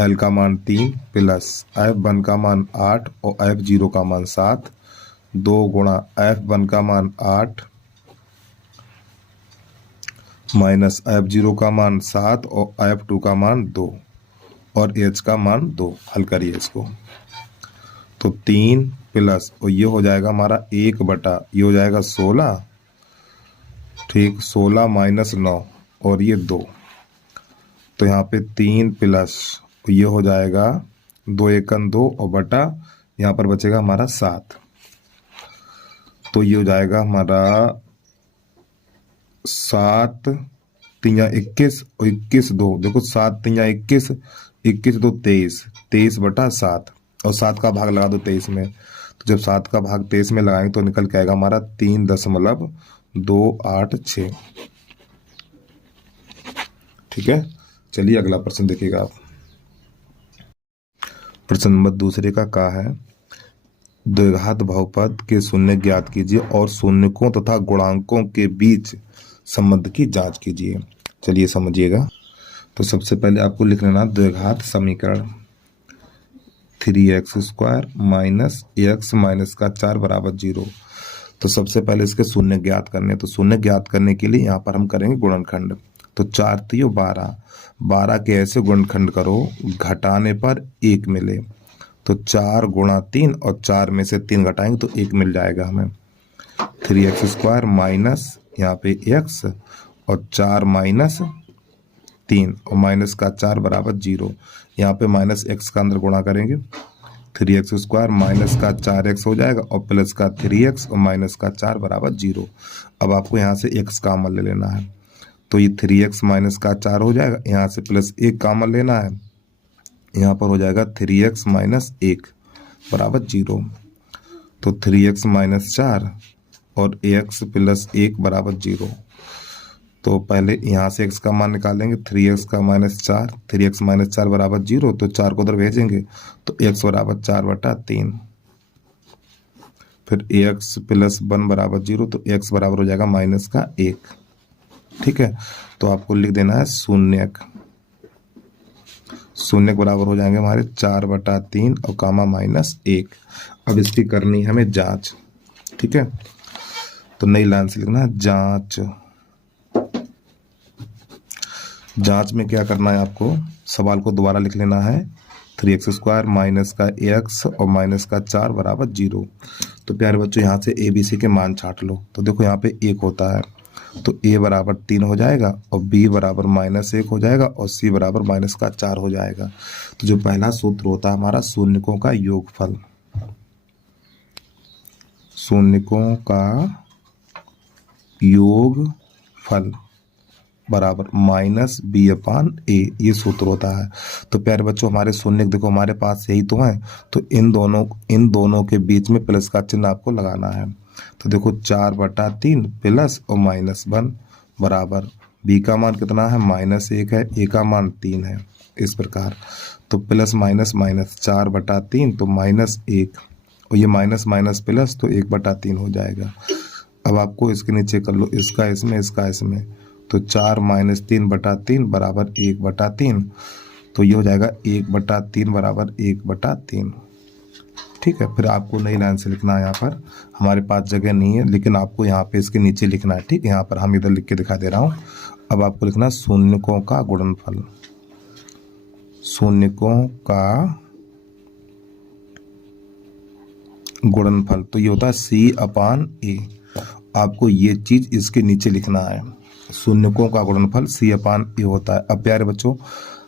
L का मान 3 प्लस F1 का मान 8 और F0 का मान 7, 2 गुणा F1 का मान 8 माइनस F0 का मान 7 और F2 का मान 2 और H का मान 2। हल करिए इसको, तो 3 प्लस और ये हो जाएगा हमारा 1 बटा ये हो जाएगा 16, ठीक, 16 माइनस 9 और ये 2, तो यहाँ पे 3 प्लस ये हो जाएगा 2 एकन 2 और बटा यहाँ पर बचेगा हमारा 7, तो ये हो जाएगा हमारा 7 3 21 और 21 2, देखो 7 3 21, 21 2 23, 23 बटा 7 और 7 का भाग लगा दो 23 में, तो जब 7 का भाग 23 में लगाएंगे तो निकल के आएगा हमारा 3.286। ठीक है, चलिए अगला प्रश्न देखिएगा आप। प्रश्न नंबर दूसरे का है द्विघात बहुपद के शून्य ज्ञात कीजिए और शून्यकों तथा गुणांकों के बीच संबंध की जांच कीजिए। चलिए समझिएगा, तो सबसे पहले आपको लिख लेना द्विघात समीकरण 3x² माइनस x माइनस का 4 बराबर 0। तो सबसे पहले इसके शून्य ज्ञात करने, तो शून्य ज्ञात करने के लिए यहाँ पर हम करेंगे गुणनखंड। तो 4 3 12, 12 के ऐसे गुणनखंड करो घटाने पर 1 मिले, तो 4 गुणा 3 और 4 में से 3 घटाएंगे तो 1 मिल जाएगा हमें। 3x² माइनस यहाँ पे x और 4 माइनस 3 और माइनस का 4 बराबर 0, यहाँ पे माइनस x का अंदर गुणा करेंगे, 3x² माइनस का 4x हो जाएगा और प्लस का 3x और माइनस का 4 बराबर 0। अब आपको यहाँ से x कॉमन ले लेना है, तो ये 3x माइनस का 4 हो जाएगा, यहाँ से प्लस 1 कॉमन लेना है, यहाँ पर हो जाएगा 3x माइनस 1 बराबर 0। तो 3x माइनस 4 और x प्लस 1 बराबर 0। तो पहले यहाँ से x का मान निकालेंगे, 3x का माइनस 4, 3x माइनस 4 बराबर 0, तो 4 को उधर भेजेंगे तो x बराबर 4 बटा 3, फिर x प्लस 1 बराबर 0, तो x बराबर हो जाएगा माइनस का 1। ठीक है, तो आपको लिख देना है शून्यक, शून्यक बराबर हो जाएंगे हमारे 4 बटा 3 और कामा माइनस 1। अब इसकी करनी है हमें जांच। ठीक है, तो नई लाइन से लिखना है जांच। जांच में क्या करना है आपको, सवाल को दोबारा लिख लेना है, 3x² माइनस का x और माइनस का 4 बराबर 0। तो प्यारे बच्चों यहाँ से ABC के मान छाट लो, तो देखो यहाँ पे 1 होता है, तो A बराबर 3 हो जाएगा और B बराबर माइनस 1 हो जाएगा और C बराबर माइनस का 4 हो जाएगा। तो जो पहला सूत्र होता है हमारा शून्यकों का योगफल, शून्यकों का योगफल बराबर माइनस B/A, ये सूत्र होता है। तो प्यारे बच्चों हमारे शून्य देखो हमारे पास यही तो है, तो इन दोनों के बीच में प्लस का चिन्ह आपको लगाना है। तो देखो 4 बटा 3 प्लस और माइनस 1 बराबर B का मान कितना है, माइनस 1 है, A का मान 3 है, इस प्रकार। तो प्लस माइनस माइनस 4 बटा 3 तो माइनस 1 और ये माइनस माइनस प्लस तो 1 बटा 3 हो जाएगा। अब आपको इसके नीचे कर लो, इसका इसमें इसका इसमें, तो 4 माइनस 3 बटा 3 बराबर 1 बटा 3, तो ये हो जाएगा 1 बटा 3 बराबर 1 बटा 3। ठीक है, फिर आपको नई लाइन से लिखना है, यहाँ पर हमारे पास जगह नहीं है लेकिन आपको यहाँ पे इसके नीचे लिखना है। ठीक है, यहाँ पर हम इधर लिख के दिखा दे रहा हूँ। अब आपको लिखना है शून्यकों का गुणनफल, शून्यकों का गुणनफल, तो ये होता है C/A। आपको ये चीज इसके नीचे लिखना है, शून्यकों का गुणनफल C/A होता है। अब प्यारे बच्चों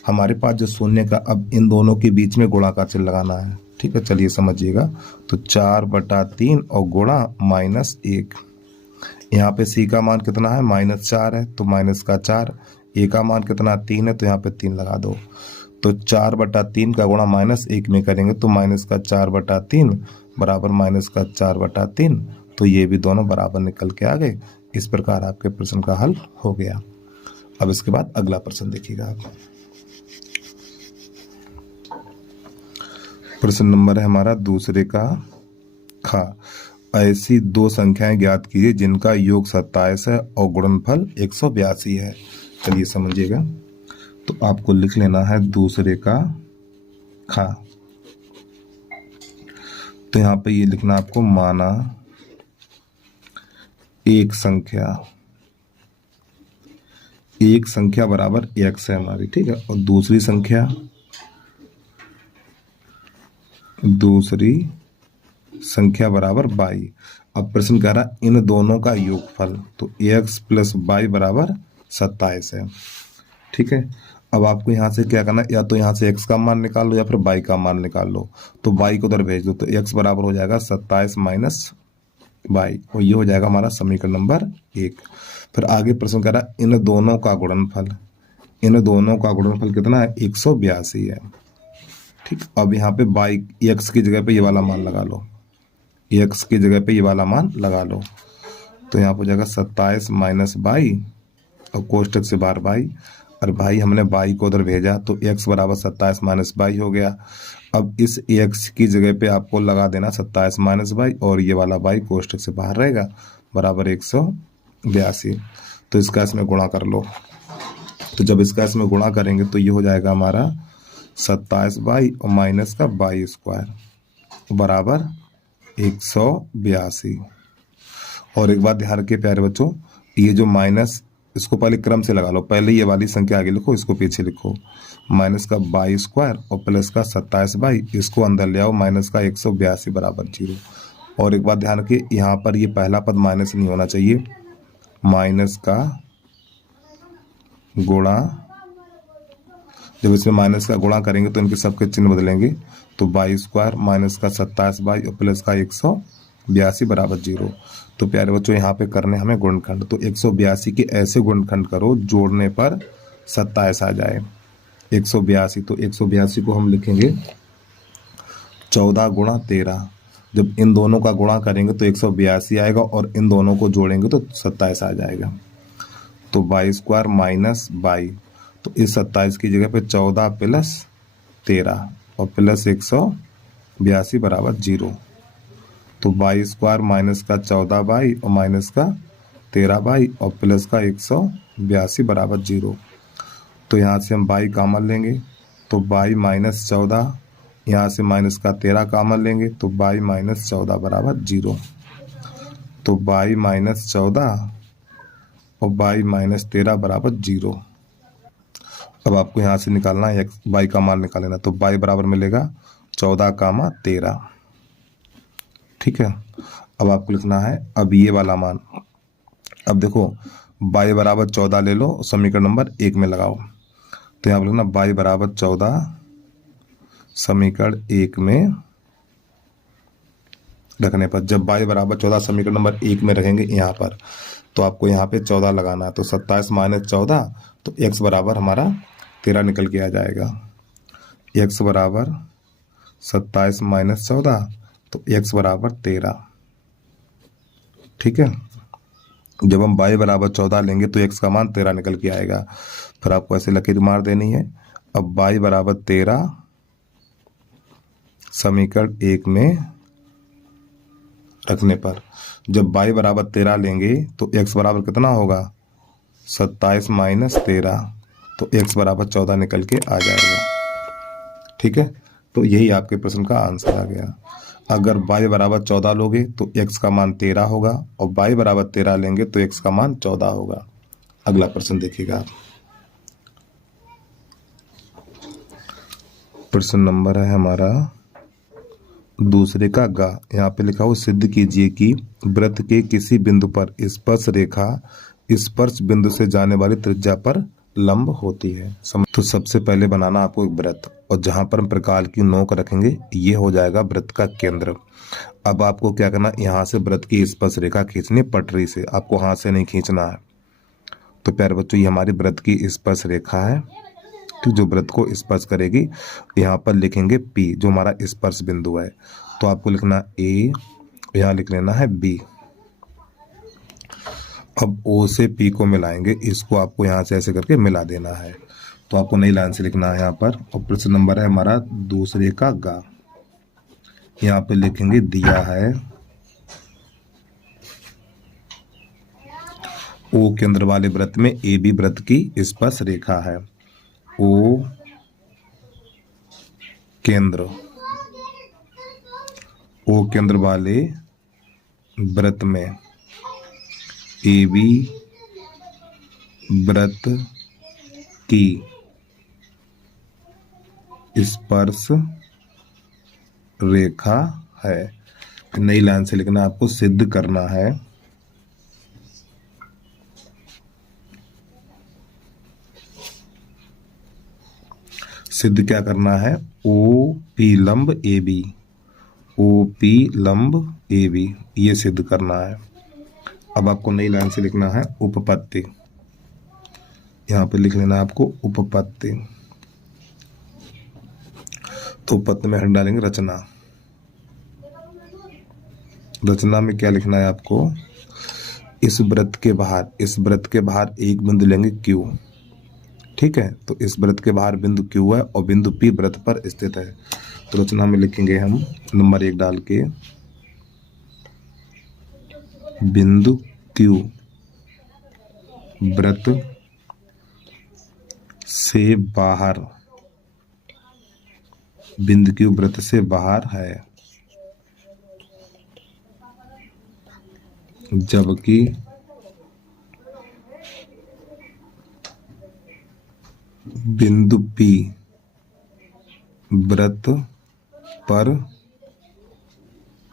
हमारे पास जो शून्य का, अब इन दोनों के बीच में गुणा का चिन्ह लगाना है। ठीक है, चलिए समझिएगा, तो 4 बटा 3 और गुणा माइनस 1, यहाँ पे सी का मान कितना है, -4 है, तो माइनस का 4। ए का मान कितना 3 है, तो यहाँ पे 3 लगा दो। तो 4/3 का गुणा -1 में करेंगे तो -4/3 बराबर -4/3। तो ये भी दोनों बराबर निकल के आ गए। इस प्रकार आपके प्रश्न का हल हो गया। अब इसके बाद अगला प्रश्न देखिएगा आप। प्रश्न नंबर है हमारा दूसरे का खा। ऐसी दो संख्याएं ज्ञात कीजिए जिनका योग 27 है और गुणनफल 182 है। चलिए समझिएगा। तो आपको लिख लेना है दूसरे का खा। तो यहाँ पे ये लिखना आपको, माना एक संख्या बराबर x है हमारी, ठीक है, और दूसरी संख्या बराबर y। अब प्रश्न कह रहा इन दोनों का योगफल, तो x + y बराबर 27 है, ठीक है। अब आपको यहाँ से क्या करना है, या तो यहाँ से x का मान निकाल लो या फिर y का मान निकाल लो। तो y को उधर भेज दो, तो x बराबर हो जाएगा 27 - y, और ये हो जाएगा हमारा समीकरण नंबर 1। फिर आगे प्रश्न कह रहा इन दोनों का गुणनफल कितना है, 182 है, ठीक। अब यहाँ पे y, x की जगह पे ये वाला मान लगा लो, x की जगह पे ये वाला मान लगा लो। तो यहाँ पर हो जाएगा 27 - y और कोष्टक से बाहर y, और भाई हमने y को उधर भेजा तो x बराबर 27 - y हो गया। अब इस x की जगह पे आपको लगा देना 27 - y, और ये वाला y कोष्टक से बाहर रहेगा, बराबर 182। तो इसका इसमें गुणा कर लो। तो जब इसका इसमें गुणा करेंगे तो ये हो जाएगा हमारा 27y और माइनस का y² बराबर 182। और एक बात ध्यान रखिए प्यारे बच्चों, ये जो माइनस, इसको पहले क्रम से लगा लो, पहले ये वाली संख्या आगे लिखो, इसको पीछे लिखो। माइनस का y² और प्लस का 27y, इसको अंदर ले आओ, माइनस का 182 बराबर 0। और एक बात ध्यान रखिए, यहाँ पर ये पहला पद माइनस नहीं होना चाहिए, माइनस का गुणा, जब इसमें माइनस का गुणा करेंगे तो इनके सबके चिन्ह बदलेंगे। तो y² माइनस का 27y और प्लस का 182 बराबर 0। तो प्यारे बच्चों यहाँ पे करने हमें गुणनखंड, तो 182 के ऐसे गुणनखंड करो जोड़ने पर 27 आ जाए। 182, तो 182 को हम लिखेंगे 14 × 13। जब इन दोनों का गुणा करेंगे तो 182 आएगा, और इन दोनों को जोड़ेंगे तो 27 आ जाएगा। तो y² माइनस y, तो इस 27 की जगह पे 14 + 13 और प्लस 182 बराबर 0। तो y² माइनस का 14y और माइनस का 13y और प्लस का 182 बराबर 0। तो यहाँ से हम y कॉमन लेंगे, तो y - 14, यहाँ से माइनस का 13 कॉमन लेंगे, तो y - 14 बराबर 0। तो y - 14 और y - 13 बराबर 0। अब आपको यहाँ से निकालना है y का मान निकाल लेना, तो y बराबर मिलेगा 14, 13, ठीक है। अब आपको लिखना है अब ये वाला मान। अब देखो y बराबर 14 ले लो, समीकरण नंबर 1 में लगाओ। तो यहाँ पर लिखना y बराबर 14 समीकरण 1 में रखने पर, जब y बराबर 14 समीकरण नंबर 1 में रखेंगे यहाँ पर, तो आपको यहाँ पे 14 लगाना है। तो 27 - 14, तो x बराबर हमारा 13 निकल के आ जाएगा। x बराबर 27 - 14, तो x बराबर 13, ठीक है। जब हम y बराबर 14 लेंगे तो x का मान 13 निकल के आएगा। फिर आपको ऐसे लकीर मार देनी है। अब y बराबर 13 समीकरण 1 में रखने पर, जब y बराबर 13 लेंगे तो x बराबर कितना होगा, 27 - 13, तो x बराबर 14 निकल के आ जाएगा, ठीक है। तो यही आपके प्रश्न का आंसर आ गया। अगर y बराबर 14 लोगे तो x का मान 13 होगा, और y बराबर 13 लेंगे तो x का मान 14 होगा। अगला प्रश्न देखिएगा। प्रश्न नंबर है हमारा दूसरे का गा। यहाँ पे लिखा हो सिद्ध कीजिए कि वृत्त के किसी बिंदु पर स्पर्श रेखा स्पर्श बिंदु से जाने वाली त्रिज्या पर लंब होती है। तो सबसे पहले बनाना आपको एक वृत्त, और जहां पर हम प्रकार की नोक रखेंगे ये हो जाएगा वृत्त का केंद्र। अब आपको क्या करना, यहाँ से वृत्त की स्पर्श रेखा खींचनी पटरी से, आपको हाथ से नहीं खींचना है। तो प्यारे बच्चों, ये हमारी वृत्त की स्पर्श रेखा है, ठीक, जो वृत्त को स्पर्श करेगी। यहाँ पर लिखेंगे P, जो हमारा स्पर्श बिंदु है। तो आपको लिखना A, यहाँ लिख लेना है B। अब O से P को मिलाएंगे, इसको आपको यहाँ से ऐसे करके मिला देना है। तो आपको नई लाइन से लिखना है यहाँ पर। और प्रश्न नंबर है हमारा दूसरे का गा। यहाँ पे लिखेंगे दिया है O केंद्र वाले वृत्त में AB वृत्त की स्पर्श रेखा है। O केंद्र वाले वृत्त में AB वृत्त की स्पर्श रेखा है। नई लाइन से लिखना, आपको सिद्ध करना है। सिद्ध क्या करना है, OP लंब AB, OP लंब AB, ये सिद्ध करना है। अब आपको नई लाइन से लिखना है उपपत्ति। यहाँ पे लिख लेना है आपको उपपत्ति। तो उपपत्ति में हम डालेंगे रचना। रचना में क्या लिखना है आपको, इस वृत्त के बाहर एक बिंदु लेंगे Q, ठीक है। तो इस वृत्त के बाहर बिंदु Q है और बिंदु P वृत्त पर स्थित है। तो रचना में लिखेंगे हम नंबर 1 डाल के, बिंदु Q वृत्त से बाहर, बिंदु Q वृत्त से बाहर है, जबकि बिंदु P वृत्त पर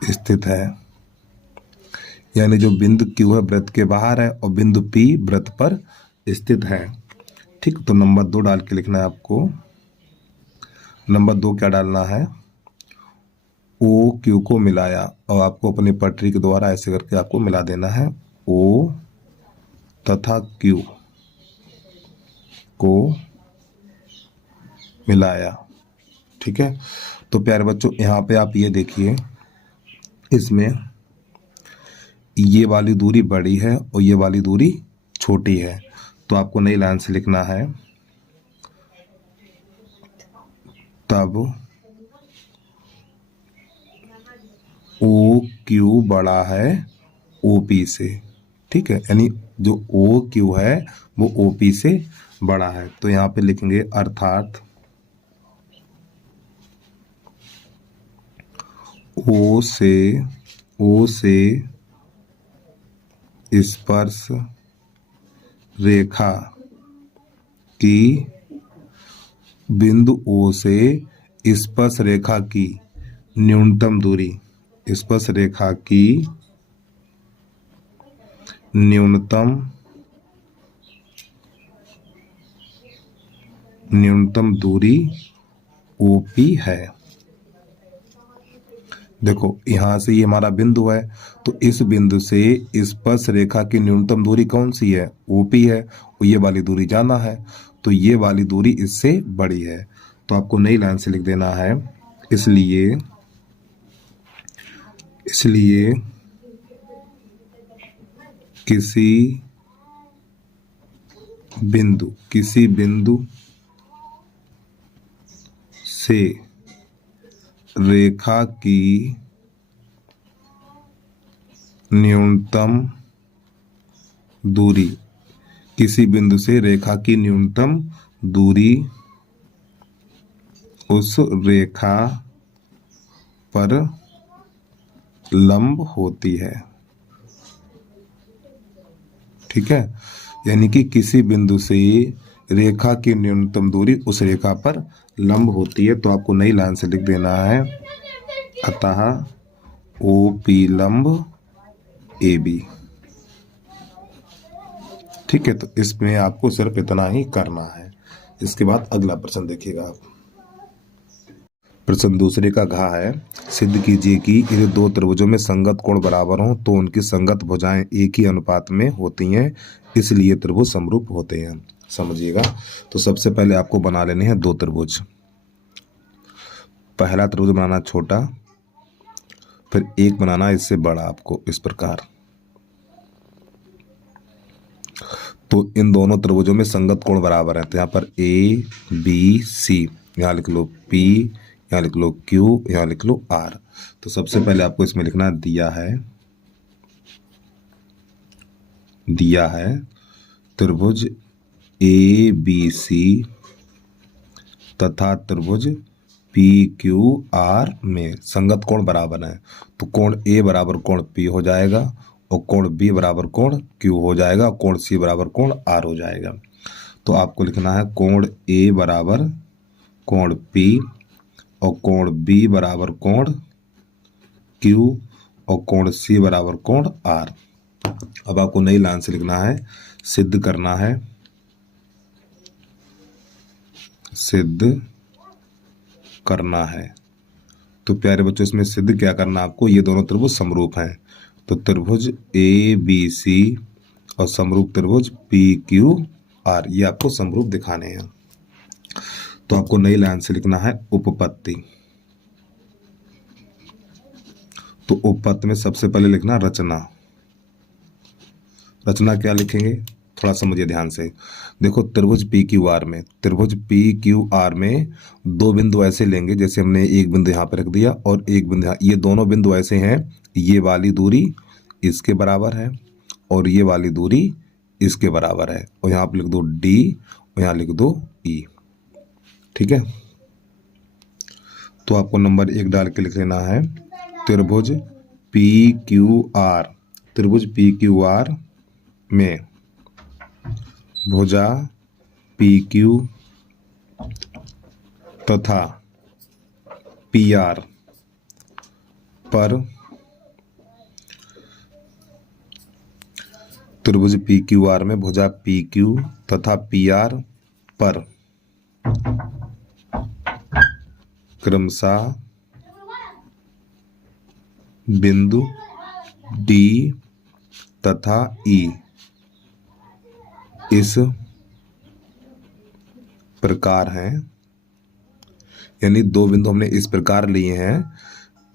स्थित है। यानी जो बिंदु Q है वृत्त के बाहर है और बिंदु P वृत्त पर स्थित है, ठीक। तो नंबर 2 डाल के लिखना है आपको। नंबर 2 क्या डालना है, OQ को मिलाया, और आपको अपनी पटरी के द्वारा ऐसे करके आपको मिला देना है। O तथा Q को मिलाया, ठीक है। तो प्यारे बच्चों, यहाँ पे आप ये देखिए, इसमें ये वाली दूरी बड़ी है और ये वाली दूरी छोटी है। तो आपको नई लाइन से लिखना है, तब OQ बड़ा है OP से, ठीक है। यानी जो OQ है वो OP से बड़ा है। तो यहाँ पे लिखेंगे अर्थात O से स्पर्श रेखा की, बिंदु O से स्पर्श रेखा की न्यूनतम दूरी, स्पर्श रेखा की न्यूनतम दूरी OP है। देखो, यहाँ से ये हमारा बिंदु है, तो इस बिंदु से स्पर्श रेखा की न्यूनतम दूरी कौन सी है, OP है, और ये वाली दूरी जाना है, तो ये वाली दूरी इससे बड़ी है। तो आपको नई लाइन से लिख देना है, इसलिए किसी बिंदु से रेखा की न्यूनतम दूरी, किसी बिंदु से रेखा की न्यूनतम दूरी उस रेखा पर लंब होती है, ठीक है। यानी कि किसी बिंदु से रेखा की न्यूनतम दूरी उस रेखा पर लंब होती है। तो आपको नई लाइन से लिख देना है, अतः OP लंब AB, ठीक है। तो इसमें आपको सिर्फ इतना ही करना है। इसके बाद अगला प्रश्न देखिएगा आप। प्रश्न दूसरे का घ है, सिद्ध कीजिए कि यदि दो त्रिभुजों में संगत कोण बराबर हों तो उनकी संगत भुजाएं एक ही अनुपात में होती हैं, इसलिए त्रिभुज समरूप होते हैं। समझिएगा। तो सबसे पहले आपको बना लेने हैं दो त्रिभुज। पहला त्रिभुज बनाना छोटा, फिर एक बनाना इससे बड़ा, आपको इस प्रकार। तो इन दोनों त्रिभुजों में संगत कोण बराबर है, तो यहाँ पर ए बी सी, यहाँ लिख लो पी, यहाँ लिख लो क्यू, यहाँ लिख लो आर। तो सबसे पहले आपको इसमें लिखना दिया है त्रिभुज ए बी सी तथा त्रिभुज पी क्यू आर में संगत कोण बराबर है। तो कोण ए बराबर कोण पी हो जाएगा, और कोण बी बराबर कोण क्यू हो जाएगा, और कोण सी बराबर कोण आर हो जाएगा। तो आपको लिखना है कोण ए बराबर कोण पी, और कोण बी बराबर कोण क्यू, और कोण सी बराबर कोण आर। अब आपको नई लाइन से लिखना है, सिद्ध करना है, सिद्ध करना है। तो प्यारे बच्चों, इसमें सिद्ध क्या करना है आपको, ये दोनों त्रिभुज समरूप हैं। तो त्रिभुज ए बी सी और समरूप त्रिभुज पी क्यू आर, ये आपको समरूप दिखाने हैं। तो आपको नई लाइन से लिखना है उपपत्ति। तो उपपत्ति में सबसे पहले लिखना रचना। रचना क्या लिखेंगे, थोड़ा समझिए ध्यान से। देखो, त्रिभुज पी क्यू आर में दो बिंदु ऐसे लेंगे, जैसे हमने एक बिंदु यहाँ पे रख दिया और एक बिंदु यहाँ। ये दोनों बिंदु ऐसे हैं, ये वाली दूरी इसके बराबर है और ये वाली दूरी इसके बराबर है, और यहाँ पे लिख दो डी और यहाँ लिख दो ई। ठीक है। तो आपको नंबर 1 डाल के लिख लेना है त्रिभुज पी क्यू आर में भुजा पी क्यू तथा पी आर पर त्रिभुज पी क्यू आर में भुजा पी क्यू तथा पी आर पर क्रमशः बिंदु डी तथा ई इस प्रकार हैं, यानी दो बिंदु हमने इस प्रकार लिए हैं,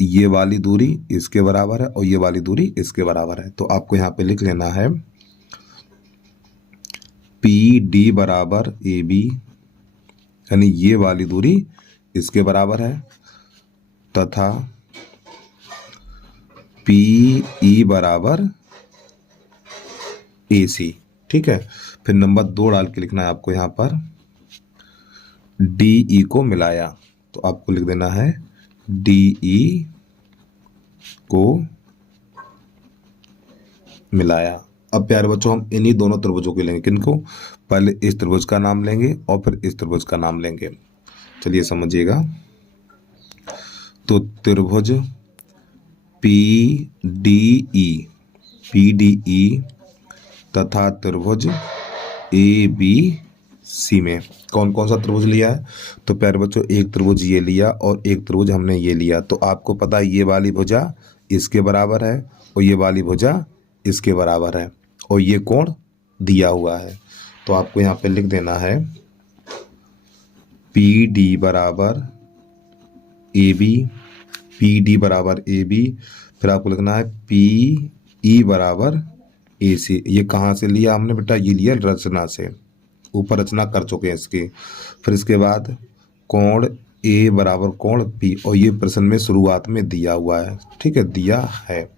ये वाली दूरी इसके बराबर है और ये वाली दूरी इसके बराबर है। तो आपको यहाँ पे लिख लेना है पी डी बराबर ए बी, यानी ये वाली दूरी इसके बराबर है, तथा पी ई बराबर ए सी। ठीक है। फिर नंबर 2 डाल के लिखना है आपको यहाँ पर डी ई को मिलाया। तो आपको लिख देना है डी ई को मिलाया। अब प्यारे बच्चों, हम इन्हीं दोनों त्रिभुजों को लेंगे। किनको? पहले इस त्रिभुज का नाम लेंगे और फिर इस त्रिभुज का नाम लेंगे। चलिए समझिएगा। तो त्रिभुज पी डी ई तथा त्रिभुज ए बी सी में कौन कौन सा त्रिभुज लिया है? तो प्यारे बच्चों, एक त्रिभुज ये लिया और एक त्रिभुज हमने ये लिया। तो आपको पता है ये वाली भुजा इसके बराबर है और ये वाली भुजा इसके बराबर है, और ये कोण दिया हुआ है। तो आपको यहाँ पे लिख देना है पी डी बराबर ए बी, फिर आपको लिखना है पी ई बराबर ए सी। ये कहाँ से लिया हमने बेटा? ये लिया रचना से, ऊपर रचना कर चुके हैं इसकी। फिर इसके बाद कोण ए बराबर कोण पी, और ये प्रश्न में शुरुआत में दिया हुआ है। ठीक है, दिया है,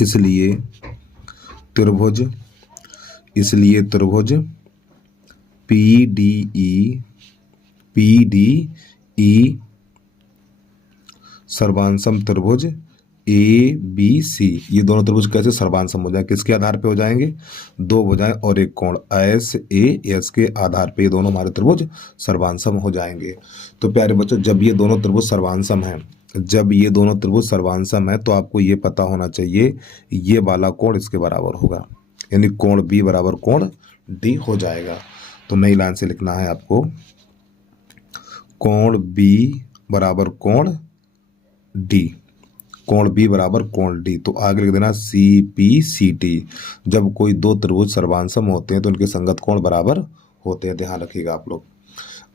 इसलिए त्रिभुज पी डी ई सर्वांसम त्रिभुज ए बी सी। ये दोनों त्रिभुज कैसे सर्वांसम हो जाएंगे? किसके आधार पे हो जाएंगे? दो भुजाएं और एक कोण एस ए एस के आधार पे ये दोनों हमारे त्रिभुज सर्वांसम हो जाएंगे। तो प्यारे बच्चों, जब ये दोनों त्रिभुज सर्वांसम है तो आपको ये पता होना चाहिए ये वाला कोण इसके बराबर होगा, यानी कोण बी बराबर कोण डी हो जाएगा। तो नई लाइन से लिखना है आपको कोण बी बराबर कोण डी, कोण बी बराबर कोण डी। तो आगे लिख देना सी पी सी टी। जब कोई दो त्रिभुज सर्वांसम होते हैं तो उनके संगत कोण बराबर होते हैं, ध्यान रखिएगा आप लोग।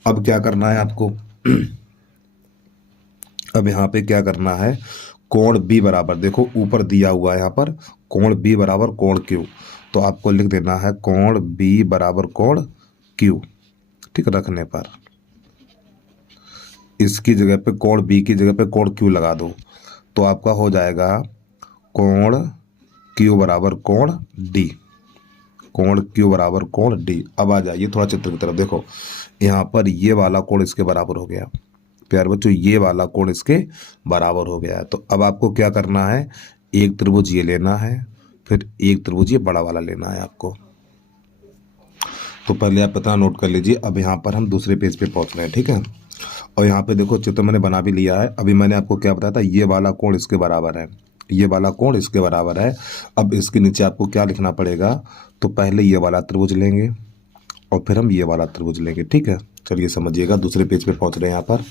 अब क्या करना है आपको, अब यहाँ पे क्या करना है, कोण बी बराबर, देखो ऊपर दिया हुआ है यहाँ पर कोण बी बराबर कोण क्यू, तो आपको लिख देना है कोण बी बराबर कोण क्यू। ठीक, रखने पर इसकी जगह पे कोण बी की जगह पे कोण क्यू लगा दो, तो आपका हो जाएगा कोण क्यू बराबर कोण डी, कोण क्यू बराबर कोण डी। अब आ जाइए थोड़ा चित्र की तरफ, देखो यहाँ पर ये वाला कोण इसके बराबर हो गया प्यार बच्चों, ये वाला कोण इसके बराबर हो गया है। तो अब आपको क्या करना है, एक त्रिभुज ये लेना है, फिर एक त्रिभुज ये बड़ा वाला लेना है आपको। तो पहले आप पता नोट कर लीजिए। अब यहाँ पर हम दूसरे पेज पे पहुँच रहे हैं, ठीक है। और यहाँ पे देखो चित्र मैंने बना भी लिया है। अभी मैंने आपको क्या बताया था, ये वाला कोण इसके बराबर है, ये वाला कोण इसके बराबर है। अब इसके नीचे आपको क्या लिखना पड़ेगा, तो पहले ये वाला त्रिभुज लेंगे और फिर हम ये वाला त्रिभुज लेंगे, ठीक है। चलिए समझिएगा, दूसरे पेज पे पहुँच रहे हैं यहाँ पर।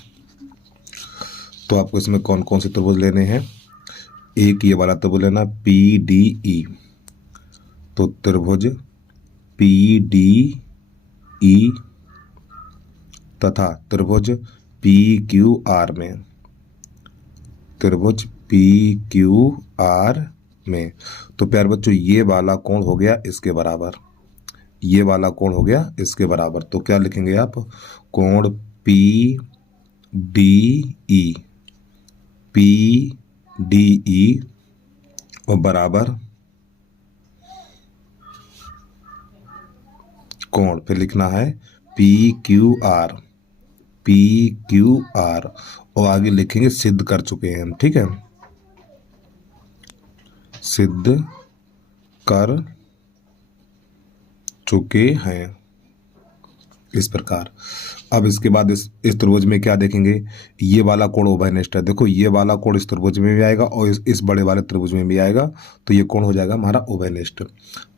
तो आपको इसमें कौन कौन से त्रिभुज लेने हैं, एक ये वाला त्रिभुज लेना पी डी ई, तो त्रिभुज पी डी ई तथा त्रिभुज पी क्यू आर में, त्रिभुज पी क्यू आर में। तो प्यार बच्चों ये वाला कोण हो गया इसके बराबर, ये वाला कोण हो गया इसके बराबर। तो क्या लिखेंगे आप, कोण P D E, P D E और बराबर कोण, फिर लिखना है P Q R, P Q R और आगे लिखेंगे सिद्ध कर चुके हैं हम, ठीक है, सिद्ध कर चुके हैं इस प्रकार। अब इसके बाद इस त्रिभुज में क्या देखेंगे, ये वाला कोण उभयनिष्ठ है। देखो ये वाला कोण इस त्रिभुज में भी आएगा और इस बड़े वाले त्रिभुज में भी आएगा, तो ये कोण हो जाएगा हमारा उभयनिष्ठ।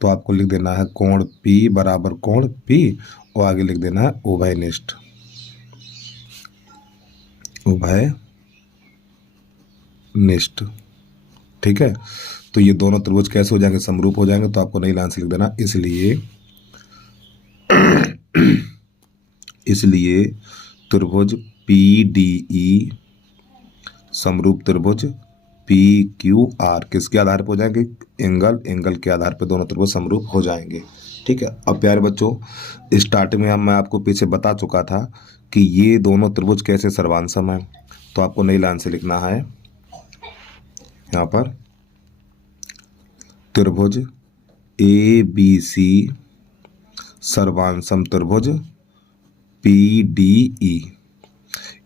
तो आपको लिख देना है कोण P बराबर कोण P और आगे लिख देना है उभयनिष्ठ, उभयनिष्ठ, ठीक है। तो ये दोनों त्रिभुज कैसे हो जाएंगे, समरूप हो जाएंगे। तो आपको नई लाइन से लिख देना इसलिए त्रिभुज पी डी ई समरूप त्रिभुज पी क्यू आर किसके आधार पर हो जाएंगे, एंगल के आधार पर दोनों त्रिभुज समरूप हो जाएंगे, ठीक है। अब प्यारे बच्चों स्टार्टिंग में मैं आपको पीछे बता चुका था कि ये दोनों त्रिभुज कैसे सर्वांसम है। तो आपको नई लाइन से लिखना है यहाँ पर त्रिभुज ए बी सी सर्वांसम त्रिभुज पी डी ई,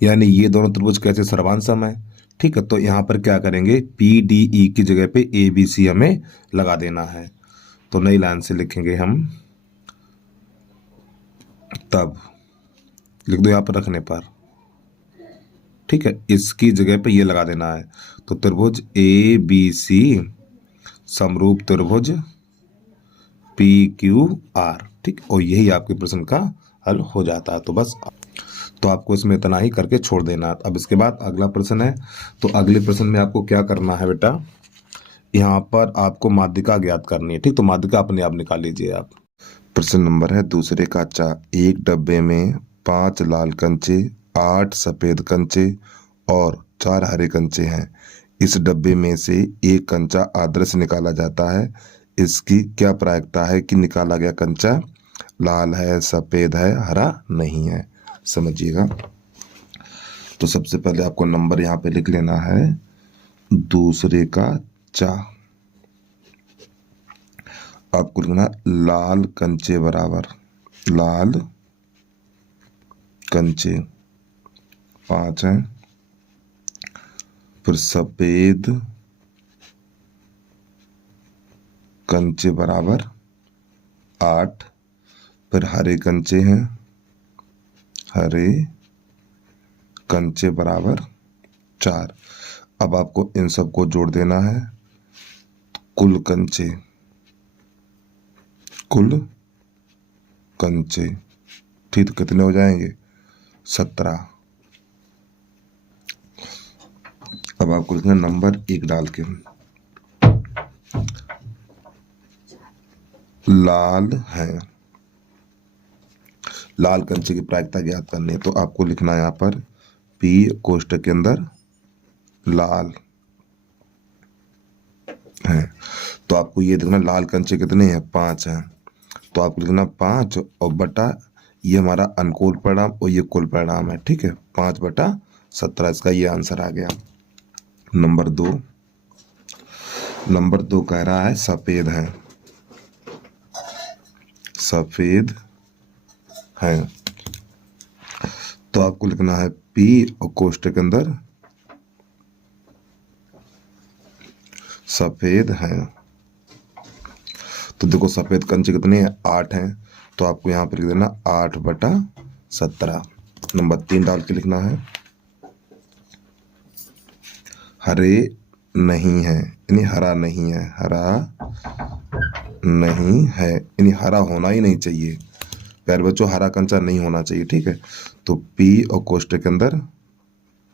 यानी ये दोनों त्रिभुज कैसे सर्वांसम है, ठीक है। तो यहाँ पर क्या करेंगे, पी डी ई की जगह पे ए बी सी हमें लगा देना है। तो नई लाइन से लिखेंगे हम, तब लिख दो यहाँ पर रखने पर, ठीक है, इसकी जगह पे ये लगा देना है। तो त्रिभुज ए बी सी समरूप त्रिभुज पी क्यू आर, ठीक, और यही आपके प्रश्न का हल हो जाता है। तो बस तो आपको इसमें इतना ही करके छोड़ देना। अब इसके बाद अगला प्रश्न है। तो अगले प्रश्न में आपको क्या करना है बेटा, यहाँ पर आपको माध्यिका ज्ञात करनी है, ठीक। तो माध्यिका अपने आप निकाल लीजिए आप। प्रश्न नंबर है दूसरे का चा, एक डब्बे में 5 लाल कंचे, 8 सफेद कंचे और 4 हरे कंचे हैं। इस डब्बे में से एक कंचा आदर्श निकाला जाता है, इसकी क्या प्रायिकता है कि निकाला गया कंचा लाल है, सफेद है, हरा नहीं है, समझिएगा। तो सबसे पहले आपको नंबर यहाँ पे लिख लेना है दूसरे का चा। आपको लिखना लाल कंचे बराबर, लाल कंचे 5 हैं, फिर सफेद कंचे बराबर 8, फिर हरे कंचे हैं, हरे कंचे बराबर 4। अब आपको इन सबको जोड़ देना है, कुल कंचे, कुल कंचे, ठीक, तो कितने हो जाएंगे 17। अब आपको लिखना नंबर 1 डाल के, लाल है। लाल कंचे की प्रायिकता ज्ञात करनी है, तो आपको लिखना है यहाँ पर P कोष्टक के अंदर लाल है। तो आपको ये देखना लाल कंचे कितने हैं, 5 हैं। तो आपको लिखना 5 और बटा ये हमारा अनुकूल परिणाम और ये कुल परिणाम है, ठीक है, 5/17 इसका ये आंसर आ गया। नंबर 2 कह रहा है सफेद है, सफेद है। तो आपको लिखना है P और कोष्टक के अंदर सफेद है। तो देखो सफेद कंचे कितने हैं, 8 हैं। तो आपको यहाँ पर लिख देना 8/17। नंबर 3 डाल के लिखना है हरे नहीं है, यानी हरा नहीं है, हरा नहीं है, यानी हरा होना ही नहीं चाहिए प्यारे बच्चों, हरा कंचा नहीं होना चाहिए, ठीक है। तो P और कोष्टक के अंदर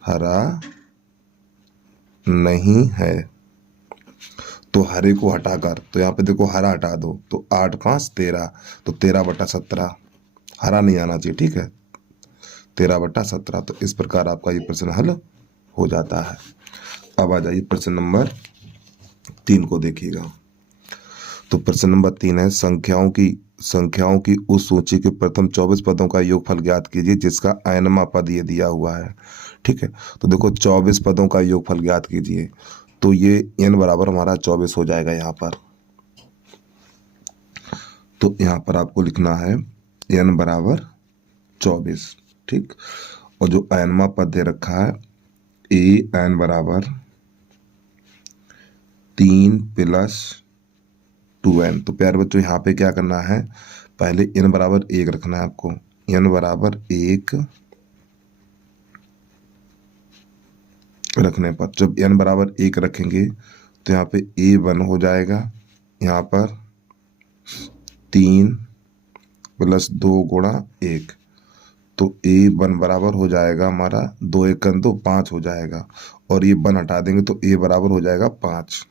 हरा नहीं है। तो हरे को हटाकर, तो यहाँ पे देखो हरा हटा दो, तो 8 5 13, तो 13/17 हरा नहीं आना चाहिए, ठीक है, 13/17। तो इस प्रकार आपका ये प्रश्न हल हो जाता है। अब आ जाइए प्रश्न नंबर 3 को देखिएगा। तो प्रश्न नंबर 3 है संख्याओं की उस सूची के प्रथम 24 पदों का योगफल ज्ञात कीजिए जिसका n पद ये दिया हुआ है, ठीक है। तो देखो 24 पदों का योगफल ज्ञात कीजिए, तो ये n बराबर हमारा 24 हो जाएगा यहाँ पर। तो यहाँ पर आपको लिखना है n बराबर 24, ठीक। और जो n पद दे रखा है n बराबर 3 + 2n। तो प्यारे बच्चों यहाँ पे क्या करना है, पहले n बराबर 1 रखना है आपको, n बराबर 1 रखने पर जब n बराबर 1 रखेंगे तो यहाँ पे a1 हो जाएगा, यहाँ पर 3 + 2 × 1, तो a1 बराबर हो जाएगा हमारा 2 1 2 5 हो जाएगा, और ये 1 हटा देंगे तो a बराबर हो जाएगा 5,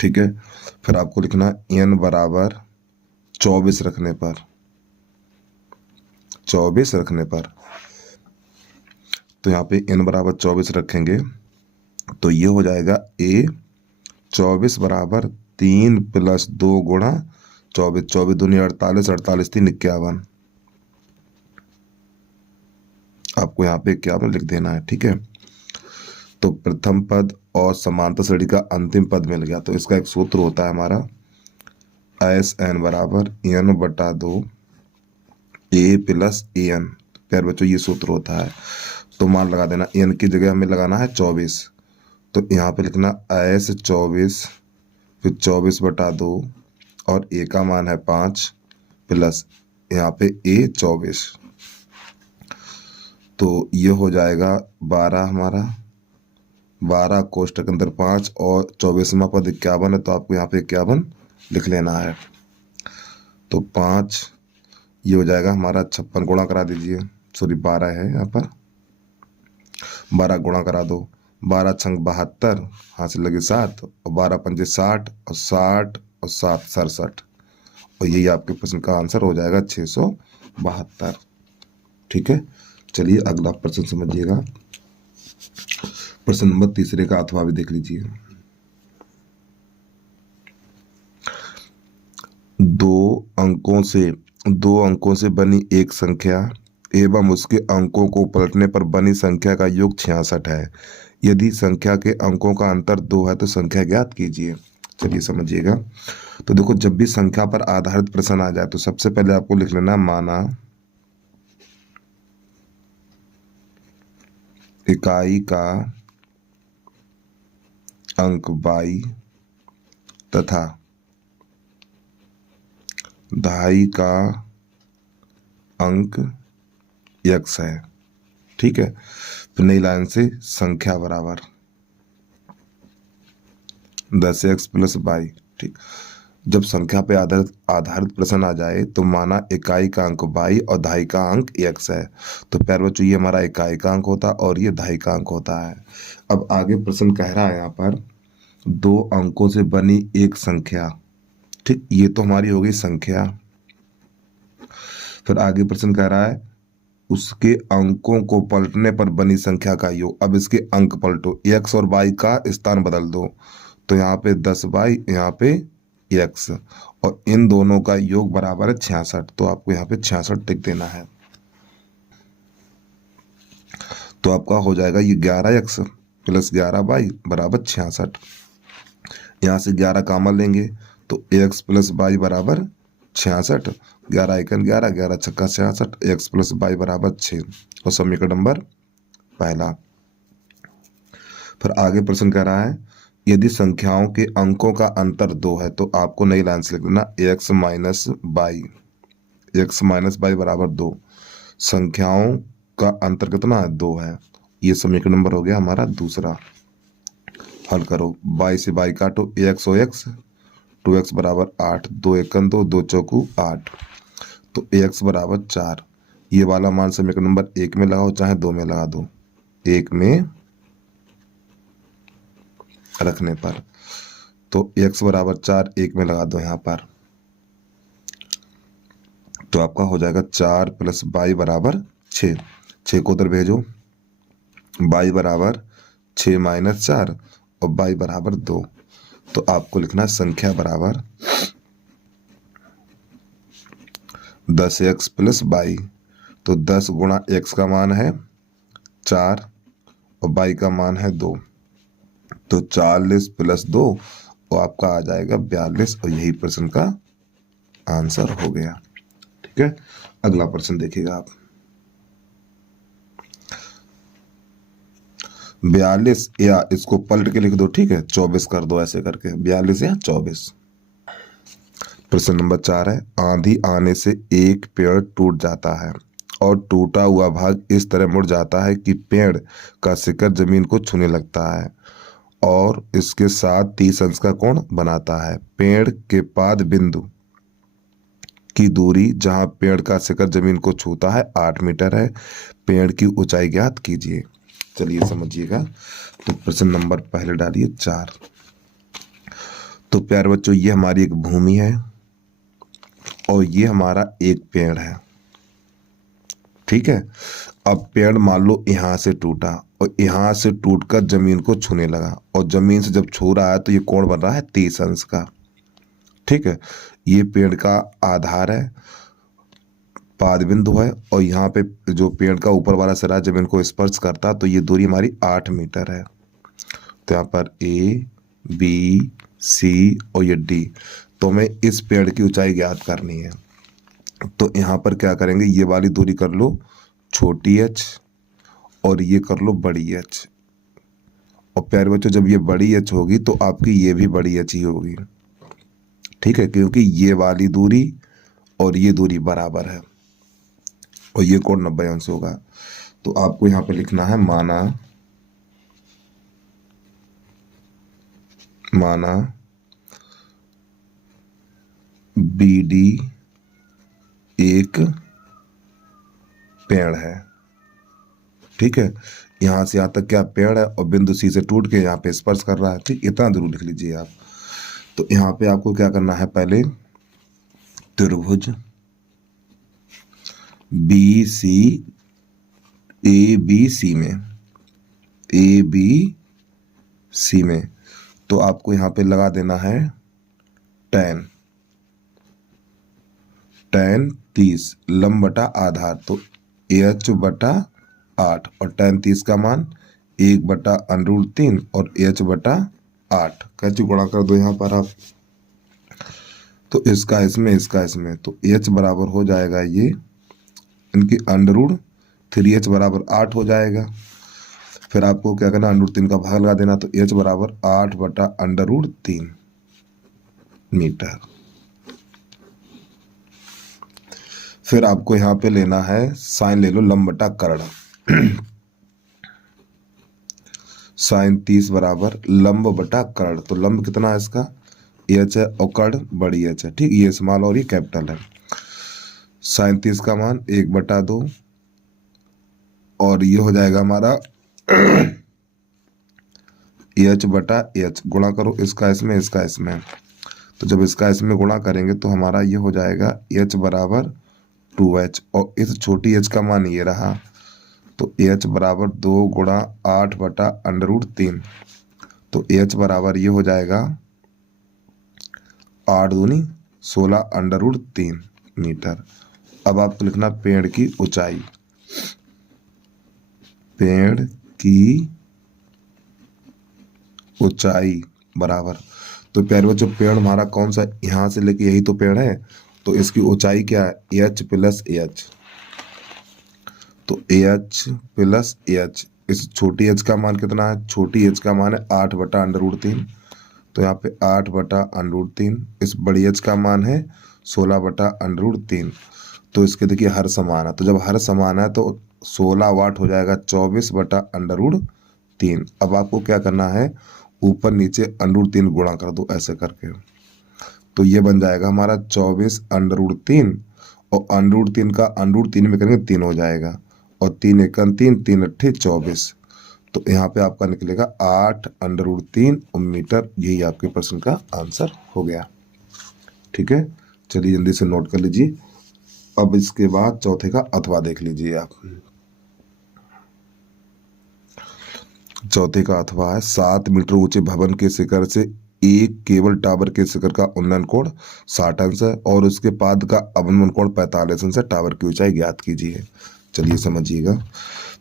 ठीक है। फिर आपको लिखना n बराबर 24 रखने पर, 24 रखने पर, तो यहाँ पे n बराबर 24 रखेंगे तो ये हो जाएगा a 24 बराबर 3 + 2 × 24, 24 दूनी 48, 48 3 51। आपको यहाँ पे 51 लिख देना है, ठीक है। तो प्रथम पद और समांतर श्रेणी का अंतिम पद मिल गया। तो इसका एक सूत्र होता है हमारा SN बराबर n/2 a + an। प्यार बच्चों ये सूत्र होता है। तो मान लगा देना, n की जगह हमें लगाना है 24, तो यहाँ पे लिखना S 24 फिर 24/2 और a का मान है 5 प्लस यहाँ पे a 24, तो ये हो जाएगा 12 हमारा, 12 कोष्टक अंदर 5 और 24वां पद 51 है, तो आपको यहाँ पे 51 लिख लेना है। तो 5 ये हो जाएगा हमारा 56, गुणा करा दीजिए, सॉरी 12 है यहाँ पर, 12 गुणा करा दो, 12 छंग 72, हाथ से लगे 7 और 12 पंजे 60 और 60 और 7 67, और यही आपके प्रश्न का आंसर हो जाएगा 672, ठीक है। चलिए अगला प्रश्न समझिएगा। प्रश्न नंबर 3 का अथवा भी देख लीजिए। 2 अंकों से बनी एक संख्या एवं उसके अंकों को पलटने पर बनी संख्या का योग 66 है। यदि संख्या के अंकों का अंतर 2 है तो संख्या ज्ञात कीजिए। चलिए समझिएगा। तो देखो जब भी संख्या पर आधारित प्रश्न आ जाए तो सबसे पहले आपको लिख लेना माना इकाई का अंक y तथा दहाई का अंक x है, ठीक है। फिर नई लाइन से संख्या बराबर 10x + y, ठीक। जब संख्या पे आधारित प्रश्न आ जाए तो माना इकाई का अंक y और दहाई का अंक x है। तो प्यारे बच्चों, ये हमारा इकाई का अंक होता है और ये दहाई का अंक होता है। अब आगे प्रश्न कह रहा है यहाँ पर 2 अंकों से बनी एक संख्या। ठीक, ये तो हमारी हो गई संख्या। फिर आगे प्रश्न कह रहा है उसके अंकों को पलटने पर बनी संख्या का योग। अब इसके अंक पलटो, x और y का स्थान बदल दो। तो यहाँ पे 10y, यहाँ पे x, और इन दोनों का योग बराबर है 66। तो आपको यहाँ पे 66 टिक देना है। तो आपका हो जाएगा ये 11x प्लस 11y बराबर 66। यहाँ से 11 कॉमन लेंगे तो x प्लस y बराबर 66। 11 एकन 11, 11 छक्का 66, x प्लस y बराबर 6। और समीकरण नंबर पहला। फिर आगे प्रश्न कह रहा है यदि संख्याओं के अंकों का अंतर 2 है तो आपको नई लाइन से लिख देना x माइनस y बराबर 2। संख्याओं का अंतर कितना है? 2 है। ये समीकरण नंबर हो गया हमारा दूसरा। हल करो, y से y काटो, x और x, 2x बराबर 8, 2 एकन 2, 2 चौकू 8, तो x बराबर 4। ये वाला मान समीकरण नंबर 1 में लगाओ चाहे 2 में लगा दो, 1 में रखने पर तो x बराबर 4 1 में लगा दो यहाँ पर, तो आपका हो जाएगा 4 प्लस y बराबर 6। 6 को उधर भेजो, y बराबर 6 माइनस 4 और y बराबर 2। तो आपको लिखना है संख्या बराबर 10x प्लस y। तो 10 गुणा x का मान है 4 और y का मान है 2, तो 40 प्लस 2 और आपका आ जाएगा 42। और यही प्रश्न का आंसर हो गया। ठीक है, अगला प्रश्न देखिएगा आप। 42 या इसको पलट के लिख दो, ठीक है, 24 कर दो, ऐसे करके 42 या 24। प्रश्न नंबर 4 है आंधी आने से एक पेड़ टूट जाता है और टूटा हुआ भाग इस तरह मुड़ जाता है कि पेड़ का शिखर जमीन को छूने लगता है और इसके साथ 30 अंश का कोण बनाता है। पेड़ के पाद बिंदु की दूरी जहां पेड़ का शिखर जमीन को छूता है 8 मीटर है। पेड़ की ऊंचाई ज्ञात कीजिए। चलिए समझिएगा। तो प्रश्न नंबर पहले डालिए 4। तो प्यारे बच्चों, ये हमारी एक भूमि है और ये हमारा एक पेड़ है। ठीक है, अब पेड़ मान लो यहां से टूटा और यहां से टूटकर जमीन को छूने लगा और जमीन से जब छू रहा है तो ये कोण बन रहा है 30 अंश का। ठीक है, ये पेड़ का आधार है, पाद बिंदु है, और यहाँ पे जो पेड़ का ऊपर वाला सिरा जमीन को स्पर्श करता तो ये दूरी हमारी 8 मीटर है। तो यहाँ पर A, B, C और ये D। तो हमें इस पेड़ की ऊंचाई ज्ञात करनी है। तो यहाँ पर क्या करेंगे, ये वाली दूरी कर लो छोटी h और ये कर लो बड़ी h। और प्यारे बच्चों, जब ये बड़ी h होगी तो आपकी ये भी बड़ी h ही होगी। ठीक है, क्योंकि ये वाली दूरी और ये दूरी बराबर है और ये कोण 90 अंश होगा। तो आपको यहाँ पे लिखना है माना BD एक पेड़ है। ठीक है, यहां से यहां तक क्या पेड़ है और बिंदु C से टूट के यहाँ पे स्पर्श कर रहा है। ठीक, इतना जरूर लिख लीजिए आप। तो यहाँ पे आपको क्या करना है, पहले त्रिभुज ABC में तो आपको यहाँ पे लगा देना है tan 30 लंब बटा आधार, तो h बटा 8 और tan 30 का मान 1/√3 और h बटा 8 कैसे गुणा कर दो यहाँ पर आप। तो इसका इसमें तो h बराबर हो जाएगा ये इनकी √3h बराबर 8 हो जाएगा। फिर आपको क्या करना, √3 का भाग लगा देना, तो h बराबर 8/√3 मीटर। फिर आपको यहाँ पे लेना है साइन, ले लो लंब बटा कर्ण। साइन 30 बराबर लंब बटा कर्ण, तो लंब कितना है इसका एच है और कड़ बड़ी एच है, ठीक, ये स्मॉल और ये कैपिटल है। 37 का मान 1/2 और ये हो जाएगा हमारा h/h, गुणा करो इसका इसमें इसका इसमें, तो जब इसका इसमें गुणा करेंगे तो हमारा ये हो जाएगा h बराबर 2h और इस छोटी h का मान ये रहा, तो h बराबर 2 गुणा 8/√3, तो h बराबर ये हो जाएगा 8 दूनी 16/√3 मीटर। अब आपको लिखना पेड़ की ऊंचाई, पेड़ की ऊंचाई बराबर, तो प्यारे बच्चों पेड़ हमारा कौन सा, यहाँ से लेके यही तो पेड़ है, तो इसकी ऊंचाई क्या है h + h, तो h + h, इस छोटी h का मान कितना है, छोटी h का मान है 8/√3, तो यहाँ पे 8/√3, इस बड़ी h का मान है 16/√3, तो इसके देखिए हर समान है, तो जब हर समान है तो 16 वाट हो जाएगा 24/√3। अब आपको क्या करना है, ऊपर नीचे √3 गुणा कर दो ऐसे करके, तो ये बन जाएगा हमारा 24/√3 और √3 का √3 में करेंगे 3 हो जाएगा और 3 × 3 3 × 8 24, तो यहाँ पे आपका निकलेगा 8/√3 मीटर। यही आपके प्रश्न का आंसर हो गया। ठीक है, चलिए जल्दी से नोट कर लीजिए। अब इसके बाद चौथे का अथवा देख लीजिए आप। चौथे का अथवा है 7 मीटर ऊंचे भवन के शिखर से एक केबल टावर के शिखर का उन्नयन कोण 60 अंश है और उसके पाद का अवनमन कोण 45 अंश है, टावर की ऊंचाई ज्ञात कीजिए। चलिए समझिएगा,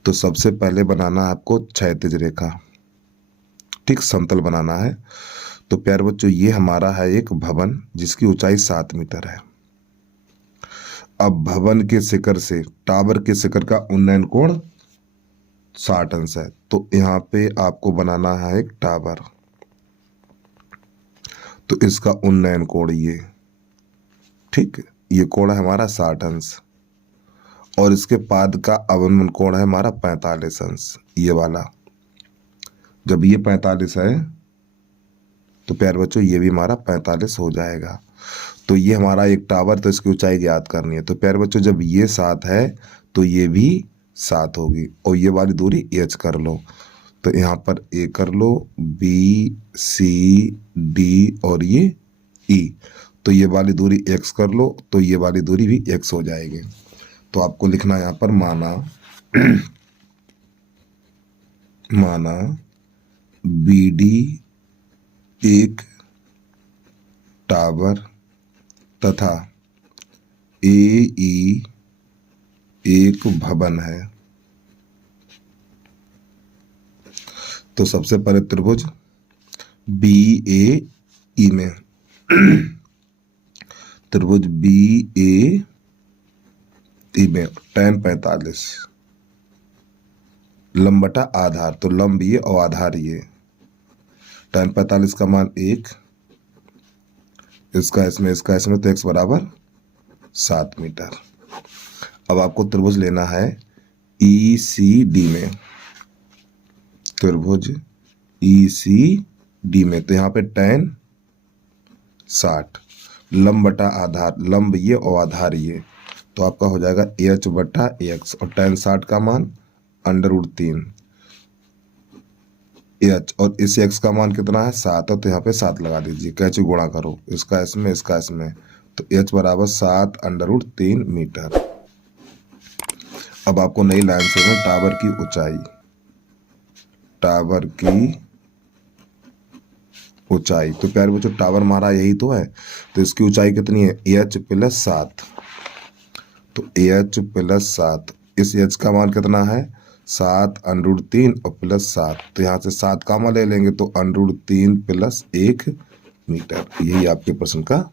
तो सबसे पहले बनाना है आपको क्षैतिज रेखा, ठीक, समतल बनाना है। तो प्यारे बच्चों ये हमारा है एक भवन जिसकी ऊंचाई 7 मीटर है। अब भवन के शिखर से टावर के शिखर का उन्नयन कोण 60 अंश है, तो यहाँ पे आपको बनाना है एक टावर, तो इसका उन्नयन कोण ये, ठीक, ये कोण है हमारा 60 अंश और इसके पाद का अवनमन कोण है हमारा 45 अंश, ये वाला। जब ये 45 है तो प्यारे बच्चों ये भी हमारा 45 हो जाएगा। तो ये हमारा एक टावर, तो इसकी ऊंचाई ज्ञात करनी है। तो प्यारे बच्चों जब ये 7 है तो ये भी 7 होगी और ये वाली दूरी h कर लो, तो यहाँ पर a कर लो, b c d और ये e, तो ये वाली दूरी x कर लो, तो ये वाली दूरी भी x हो जाएगी। तो आपको लिखना यहाँ पर माना BD एक टावर तथा AE एक भवन है। तो सबसे पहले त्रिभुज BAE में त्रिभुज BAE में tan 45 लंब बटा आधार, तो लंब ये और आधार ये, tan 45 का मान 1, इसका इसमें तो x बराबर 7 मीटर। अब आपको त्रिभुज लेना है ECD में, त्रिभुज ECD में, तो यहाँ पे tan 60 लंब बटा आधार, लंब ये और आधार ये, तो आपका हो जाएगा h/x और tan 60 का मान √3 h और इस x का मान कितना है 7 है, तो यहाँ पे 7 लगा दीजिए, कैसे गुणा करो इसका इसमें इसका इसमें, तो h बराबर 7/√3 मीटर। अब आपको नई लाइन से टावर की ऊंचाई, टावर की ऊंचाई, तो प्यारे बच्चों टावर हमारा यही तो है, तो इसकी ऊंचाई कितनी है h + 7, तो h + 7, इस h का मान कितना है 7/√3 और +7, तो यहाँ से 7 कामा ले लेंगे तो √3 + 1 मीटर। यही आपके प्रश्न का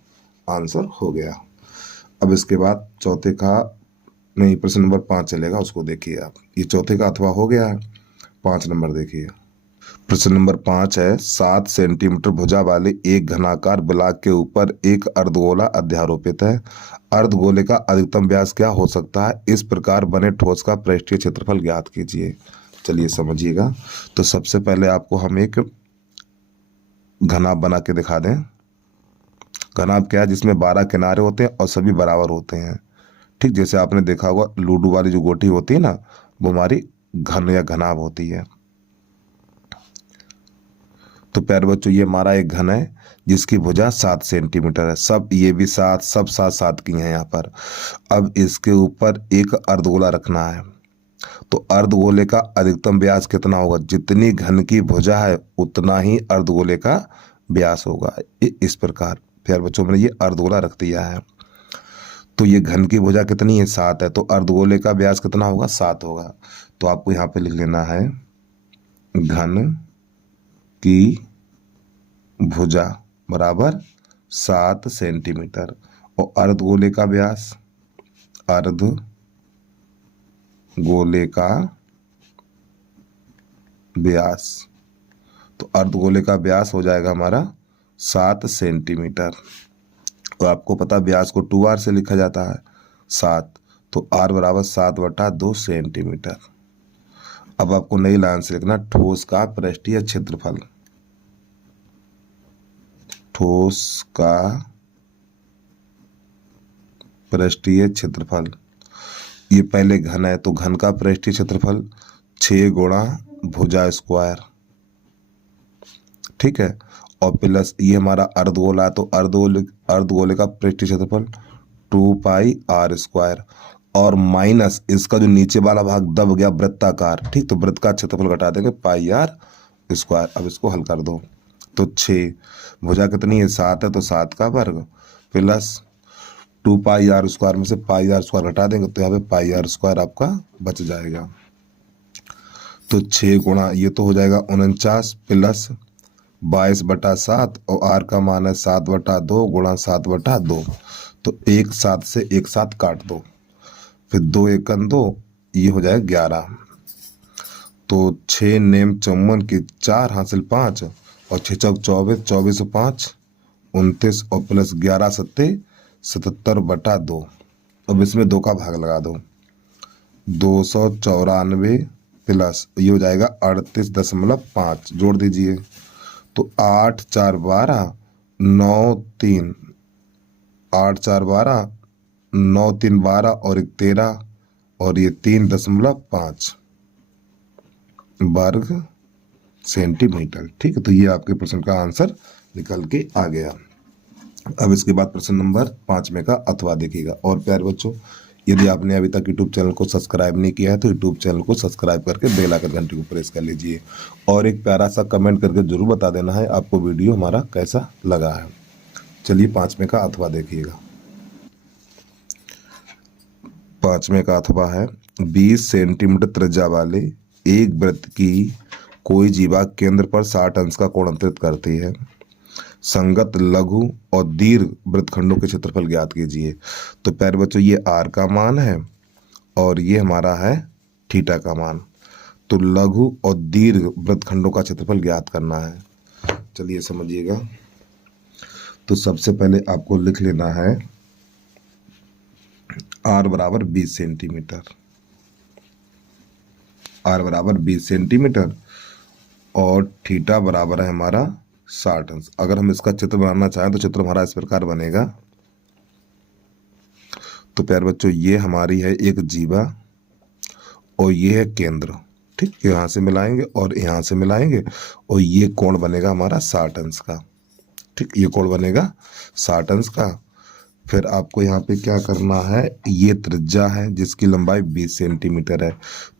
आंसर हो गया। अब इसके बाद चौथे का नहीं, प्रश्न नंबर 5 चलेगा, उसको देखिए आप। ये चौथे का अथवा हो गया है, 5 नंबर देखिए। प्रश्न नंबर 5 है 7 सेंटीमीटर भुजा वाले एक घनाकार ब्लॉक के ऊपर एक अर्धगोला अध्यारोपित है। अर्धगोले का अधिकतम व्यास क्या हो सकता है, इस प्रकार बने ठोस का पृष्ठीय क्षेत्रफल ज्ञात कीजिए। चलिए समझिएगा। तो सबसे पहले आपको हम एक घना बना के दिखा दें। घनाभ क्या है? जिसमें 12 किनारे होते हैं और सभी बराबर होते हैं। ठीक, जैसे आपने देखा होगा लूडो वाली जो गोटी होती है ना, वो हमारी घन या घनाभ होती है। तो प्यारे बच्चों, ये हमारा एक घन है जिसकी भुजा 7 सेंटीमीटर है। सब ये भी 7, सब 7 की हैं यहाँ पर। अब इसके ऊपर एक अर्धगोला रखना है। तो अर्धगोले का अधिकतम व्यास कितना होगा? जितनी घन की भुजा है उतना ही अर्धगोले का व्यास होगा। इस प्रकार प्यारे बच्चों, मैंने ये अर्धगोला रख दिया है। तो ये घन की भुजा कितनी है? 7 है। तो अर्धगोले का व्यास कितना होगा? 7 होगा। तो आपको यहाँ पे लिख लेना है घन की भुजा बराबर 7 सेंटीमीटर और अर्धगोले का व्यास, अर्धगोले का व्यास, तो अर्धगोले का व्यास हो जाएगा हमारा 7 सेंटीमीटर। तो आपको पता व्यास को 2r से लिखा जाता है 7, तो r बराबर 7/2 सेंटीमीटर। अब आपको नई लाइन से लिखना ठोस का पृष्ठीय क्षेत्रफल। ठोस का पृष्ठीय क्षेत्रफल, ये पहले घन है तो घन का पृष्ठीय क्षेत्रफल 6 गुणा भुजा स्क्वायर। ठीक है, और प्लस ये हमारा अर्धगोला, तो अर्धगोले का पृष्ठीय क्षेत्रफल 2πr², और माइनस इसका जो नीचे वाला भाग दब गया वृत्ताकार। ठीक, तो वृत्त का क्षेत्रफल घटा देंगे πr²। अब इसको हल कर दो तो 6, भुजा कितनी है? 7 है, तो 7 का वर्ग प्लस 2πr² में से πr² घटा देंगे तो यहाँ पे πr² आपका बच जाएगा। तो 6 गुणा ये तो हो जाएगा 49 प्लस 22/7 और r का मान है 7/2 गुणा 7/2। तो 1 7 से 1 7 काट दो, फिर 2 1 2, ये हो जाएगा 11। तो 6 नेम 54 की 4 हासिल 5 और 6 चौक 24, 24 से 5 29 और प्लस 11 7 77/2। अब इसमें 2 का भाग लगा दो, 294 प्लस ये हो जाएगा 38.5, जोड़ दीजिए तो 8 4 12 9 3, 8 4 12 9 3 12 और 1 13 और ये 3.5 वर्ग सेंटीमीटर। ठीक है, तो ये आपके प्रश्न का आंसर निकल के आ गया। अब इसके बाद प्रश्न नंबर 5 में का अथवा देखिएगा। और प्यारे बच्चों, यदि आपने अभी तक यूट्यूब चैनल को सब्सक्राइब नहीं किया है तो यूट्यूब चैनल को सब्सक्राइब करके बेल आइकन घंटी को प्रेस कर लीजिए और एक प्यारा सा कमेंट करके जरूर बता देना है आपको वीडियो हमारा कैसा लगा है। चलिए 5 का अथवा देखिएगा। 5 का अथवा है 20 सेंटीमीटर त्रिज्या वाले एक वृत्त की कोई जीवा केंद्र पर 60 अंश का कोण अंतरित करती है। संगत लघु और दीर्घ वृत्तखंडों के क्षेत्रफल ज्ञात कीजिए। तो प्यारे बच्चों, ये r का मान है और ये हमारा है थीटा का मान। तो लघु और दीर्घ वृत्तखंडों का क्षेत्रफल ज्ञात करना है। चलिए समझिएगा। तो सबसे पहले आपको लिख लेना है r बराबर 20 सेंटीमीटर, r बराबर 20 सेंटीमीटर और थीटा बराबर है हमारा 60 अंश। अगर हम इसका चित्र बनाना चाहें तो चित्र हमारा इस प्रकार बनेगा। तो प्यारे बच्चों, ये हमारी है एक जीवा और ये है केंद्र। ठीक, यहाँ से मिलाएंगे और यहाँ से मिलाएंगे और ये कोण बनेगा हमारा 60 अंश का। ठीक, ये कोण बनेगा 60 अंश का। फिर आपको यहाँ पे क्या करना है, ये त्रिज्या है जिसकी लंबाई 20 सेंटीमीटर है,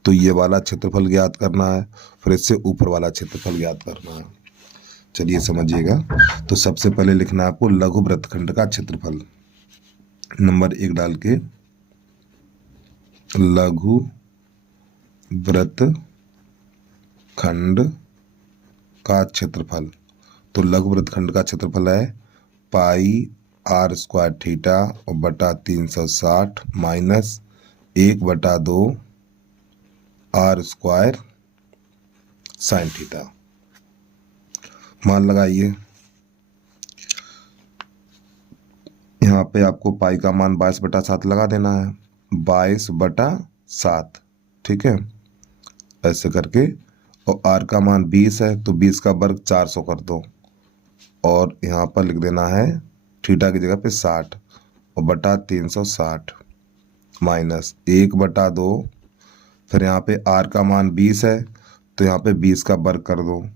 तो ये वाला क्षेत्रफल ज्ञात करना है। फिर इससे ऊपर वाला क्षेत्रफल ज्ञात करना है। चलिए समझिएगा। तो सबसे पहले लिखना है आपको लघु वृत्तखंड का क्षेत्रफल। नंबर 1 डाल के लघु वृत्तखंड का क्षेत्रफल। तो लघु वृत्तखंड का क्षेत्रफल है πr² थीटा और बटा 360 माइनस 1/2 r² साइन थीटा। मान लगाइए, यहाँ पे आपको पाई का मान 22/7 लगा देना है, 22/7। ठीक है, ऐसे करके। और r का मान 20 है तो 20 का वर्ग 400 कर दो और यहाँ पर लिख देना है थीटा की जगह पे 60 और बटा 360 माइनस 1/2। फिर यहाँ पे r का मान 20 है तो यहाँ पे 20 का वर्ग कर दो,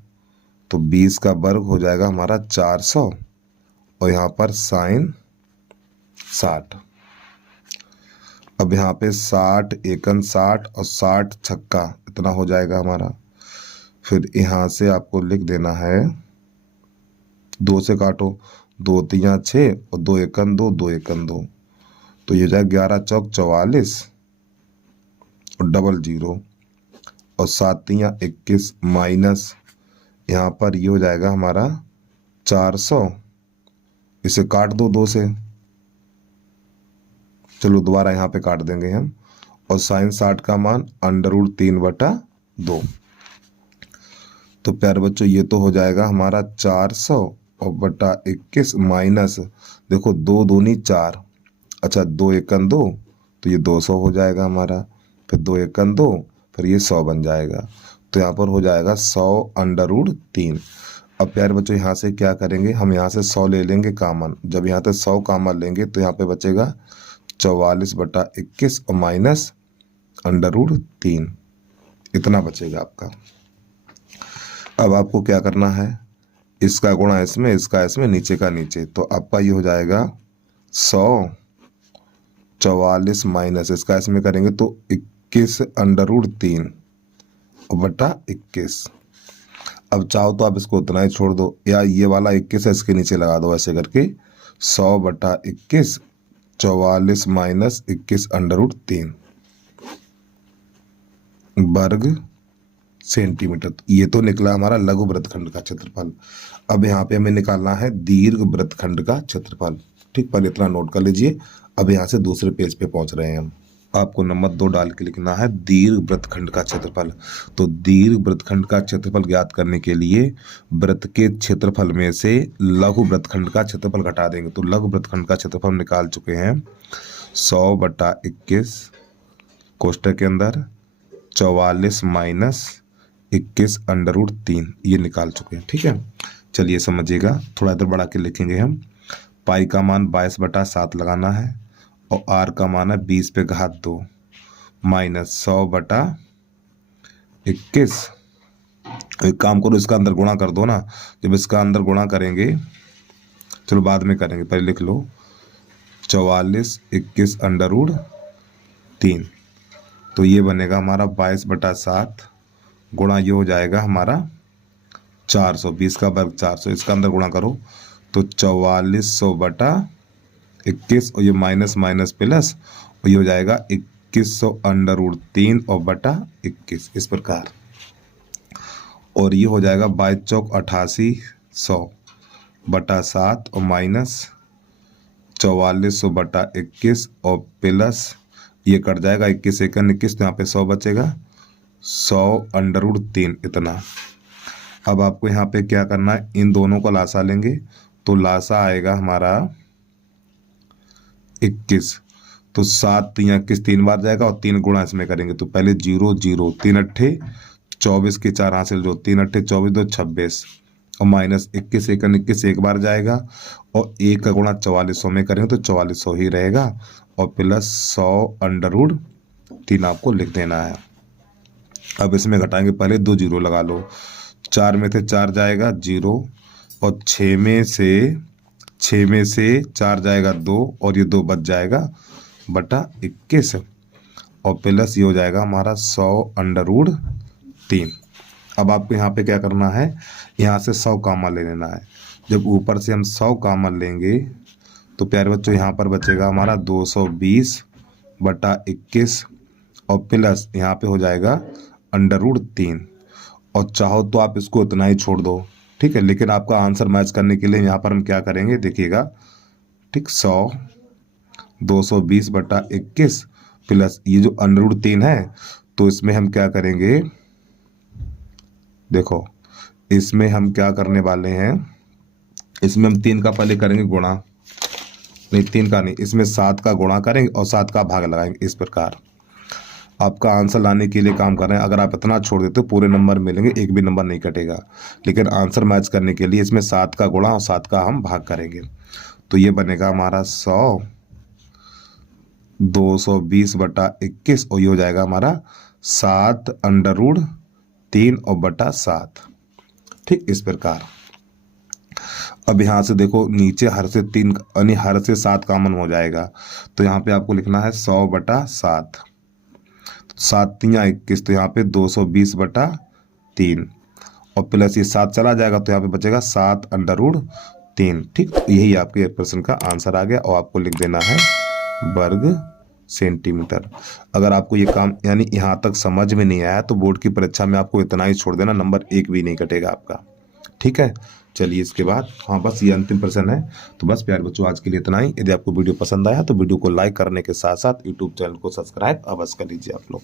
तो 20 का वर्ग हो जाएगा हमारा 400 और यहाँ पर साइन 60। अब यहाँ पे 60 एकन 60 और 60 छक्का इतना हो जाएगा हमारा। फिर यहाँ से आपको लिख देना है, 2 से काटो, 2 3 6 और 2 एकन 2, 2 एकन 2, तो ये हो जाएगा 11 चौक 44 और डबल 0 और 7 3 21 माइनस यहाँ पर ये हो जाएगा हमारा 400। इसे काट दो 2 से, चलो दोबारा यहाँ पे काट देंगे हम, और साइन 60 का मान √3/2। तो प्यारे बच्चों ये तो हो जाएगा हमारा 400 और बटा 21 माइनस, देखो 2 दूनी 4, अच्छा 2 एकन 2, तो ये 200 हो जाएगा हमारा। फिर 2 एकन 2, फिर ये 100 बन जाएगा। तो यहाँ पर हो जाएगा 100√3। अब प्यारे बच्चों यहाँ से क्या करेंगे, हम यहाँ से 100 ले लेंगे कामन। जब यहाँ से 100 कामन लेंगे तो यहाँ पे बचेगा 44/21 और माइनस √3, इतना बचेगा आपका। अब आपको क्या करना है, इसका गुणा इसमें, इसका इसमें, नीचे का नीचे, तो आपका ये हो जाएगा 144 माइनस इसका इसमें करेंगे तो 21√3 और बटा 21। अब चाहो तो आप इसको उतना ही छोड़ दो, या ये वाला 21 है इसके नीचे लगा दो, ऐसे करके 100/21 44 माइनस 21√3 वर्ग सेंटीमीटर। ये तो निकला हमारा लघु वृत्तखंड का क्षेत्रफल। अब यहाँ पे हमें निकालना है दीर्घ वृत्तखंड का क्षेत्रफल। ठीक, पहले इतना नोट कर लीजिए। अब यहाँ से दूसरे पेज पे पहुंच रहे हैं हम। आपको नंबर 2 डाल के लिखना है दीर्घ वृत्तखंड का क्षेत्रफल। तो दीर्घ वृत्तखंड का क्षेत्रफल ज्ञात करने के लिए वृत्त के क्षेत्रफल में से लघु वृत्तखंड का क्षेत्रफल घटा देंगे। तो लघु वृत्तखंड का क्षेत्रफल निकाल चुके हैं 100/21 कोष्टक के अंदर 44 माइनस 21√3 ये निकाल चुके हैं। ठीक है, चलिए समझिएगा, थोड़ा इधर बढ़ा के लिखेंगे हम। पाई का मान 22/7 लगाना है और आर का मान है 20⁻², माइनस 100/21। एक काम करो, इसका अंदर गुणा कर दो ना। जब इसका अंदर गुणा करेंगे, चलो बाद में करेंगे, पहले लिख लो 44 21√3, तो ये बनेगा हमारा 22/7 गुणा ये हो जाएगा हमारा 400, 20 का वर्ग 400, इसका अंदर गुणा करो तो 4400/21 और ये माइनस माइनस प्लस और ये हो जाएगा 2100√3 और बटा 21 इस प्रकार। और ये हो जाएगा 22 चौक 88 100/7 और माइनस 4400/21 और प्लस ये कट जाएगा 21 एकन 21, तो यहाँ पे 100 बचेगा 100√3 इतना। अब आपको यहाँ पे क्या करना है, इन दोनों को लासा लेंगे तो लासा आएगा हमारा 21, तो 7 3 21 3 बार जाएगा और 3 गुणा इसमें करेंगे तो पहले 0 0 3 अट्ठे 24 के 4 हासिल जो 3 अट्ठे 24 2 26 और माइनस 21 एकन 21 एक बार जाएगा और 1 का गुणा 4400 में करेंगे तो 4400 ही रहेगा और प्लस 100√3 आपको लिख देना है। अब इसमें घटाएंगे, पहले 2 0 लगा लो, 4 में से 4 जाएगा 0 और 6 में से 4 जाएगा 2 और ये 2 बच जाएगा बटा 21 और प्लस ये हो जाएगा हमारा 100√3। अब आपको यहाँ पे क्या करना है, यहाँ से 100 कॉमन ले लेना है। जब ऊपर से हम 100 कॉमन लेंगे तो प्यारे बच्चों यहाँ पर बचेगा हमारा 220/21 और प्लस यहाँ पे हो जाएगा √3 और चाहो तो आप इसको इतना ही छोड़ दो। ठीक है, लेकिन आपका आंसर मैच करने के लिए यहाँ पर हम क्या करेंगे देखिएगा। ठीक, 220/21 प्लस ये जो √3 है तो इसमें हम क्या करेंगे, देखो इसमें हम क्या करने वाले हैं, इसमें हम 3 का पहले करेंगे गुणा, नहीं 3 का नहीं, इसमें 7 का गुणा करेंगे और 7 का भाग लगाएंगे। इस प्रकार आपका आंसर लाने के लिए काम कर रहे हैं। अगर आप इतना छोड़ देते हो पूरे नंबर मिलेंगे, एक भी नंबर नहीं कटेगा, लेकिन आंसर मैच करने के लिए इसमें 7 का गुणा और 7 का हम भाग करेंगे। तो ये बनेगा हमारा 100 220/21 और ये हो जाएगा हमारा 7√3 और बटा 7। ठीक, इस प्रकार। अब यहाँ से देखो नीचे हर से 3 यानी हर से 7 कॉमन हो जाएगा, तो यहाँ पे आपको लिखना है 100/7। 7×3 = 21, तो यहाँ पे 220/3 और प्लस ये 7 चला जाएगा तो यहाँ पे बचेगा 7√3। ठीक, तो यही आपके प्रश्न का आंसर आ गया और आपको लिख देना है वर्ग सेंटीमीटर। अगर आपको ये काम यानी यहाँ तक समझ में नहीं आया तो बोर्ड की परीक्षा में आपको इतना ही छोड़ देना, नंबर 1 भी नहीं कटेगा आपका। ठीक है, चलिए इसके बाद हाँ बस ये अंतिम प्रश्न है। तो बस प्यारे बच्चों आज के लिए इतना ही। यदि आपको वीडियो पसंद आया तो वीडियो को लाइक करने के साथ साथ यूट्यूब चैनल को सब्सक्राइब अवश्य कर लीजिए आप लोग।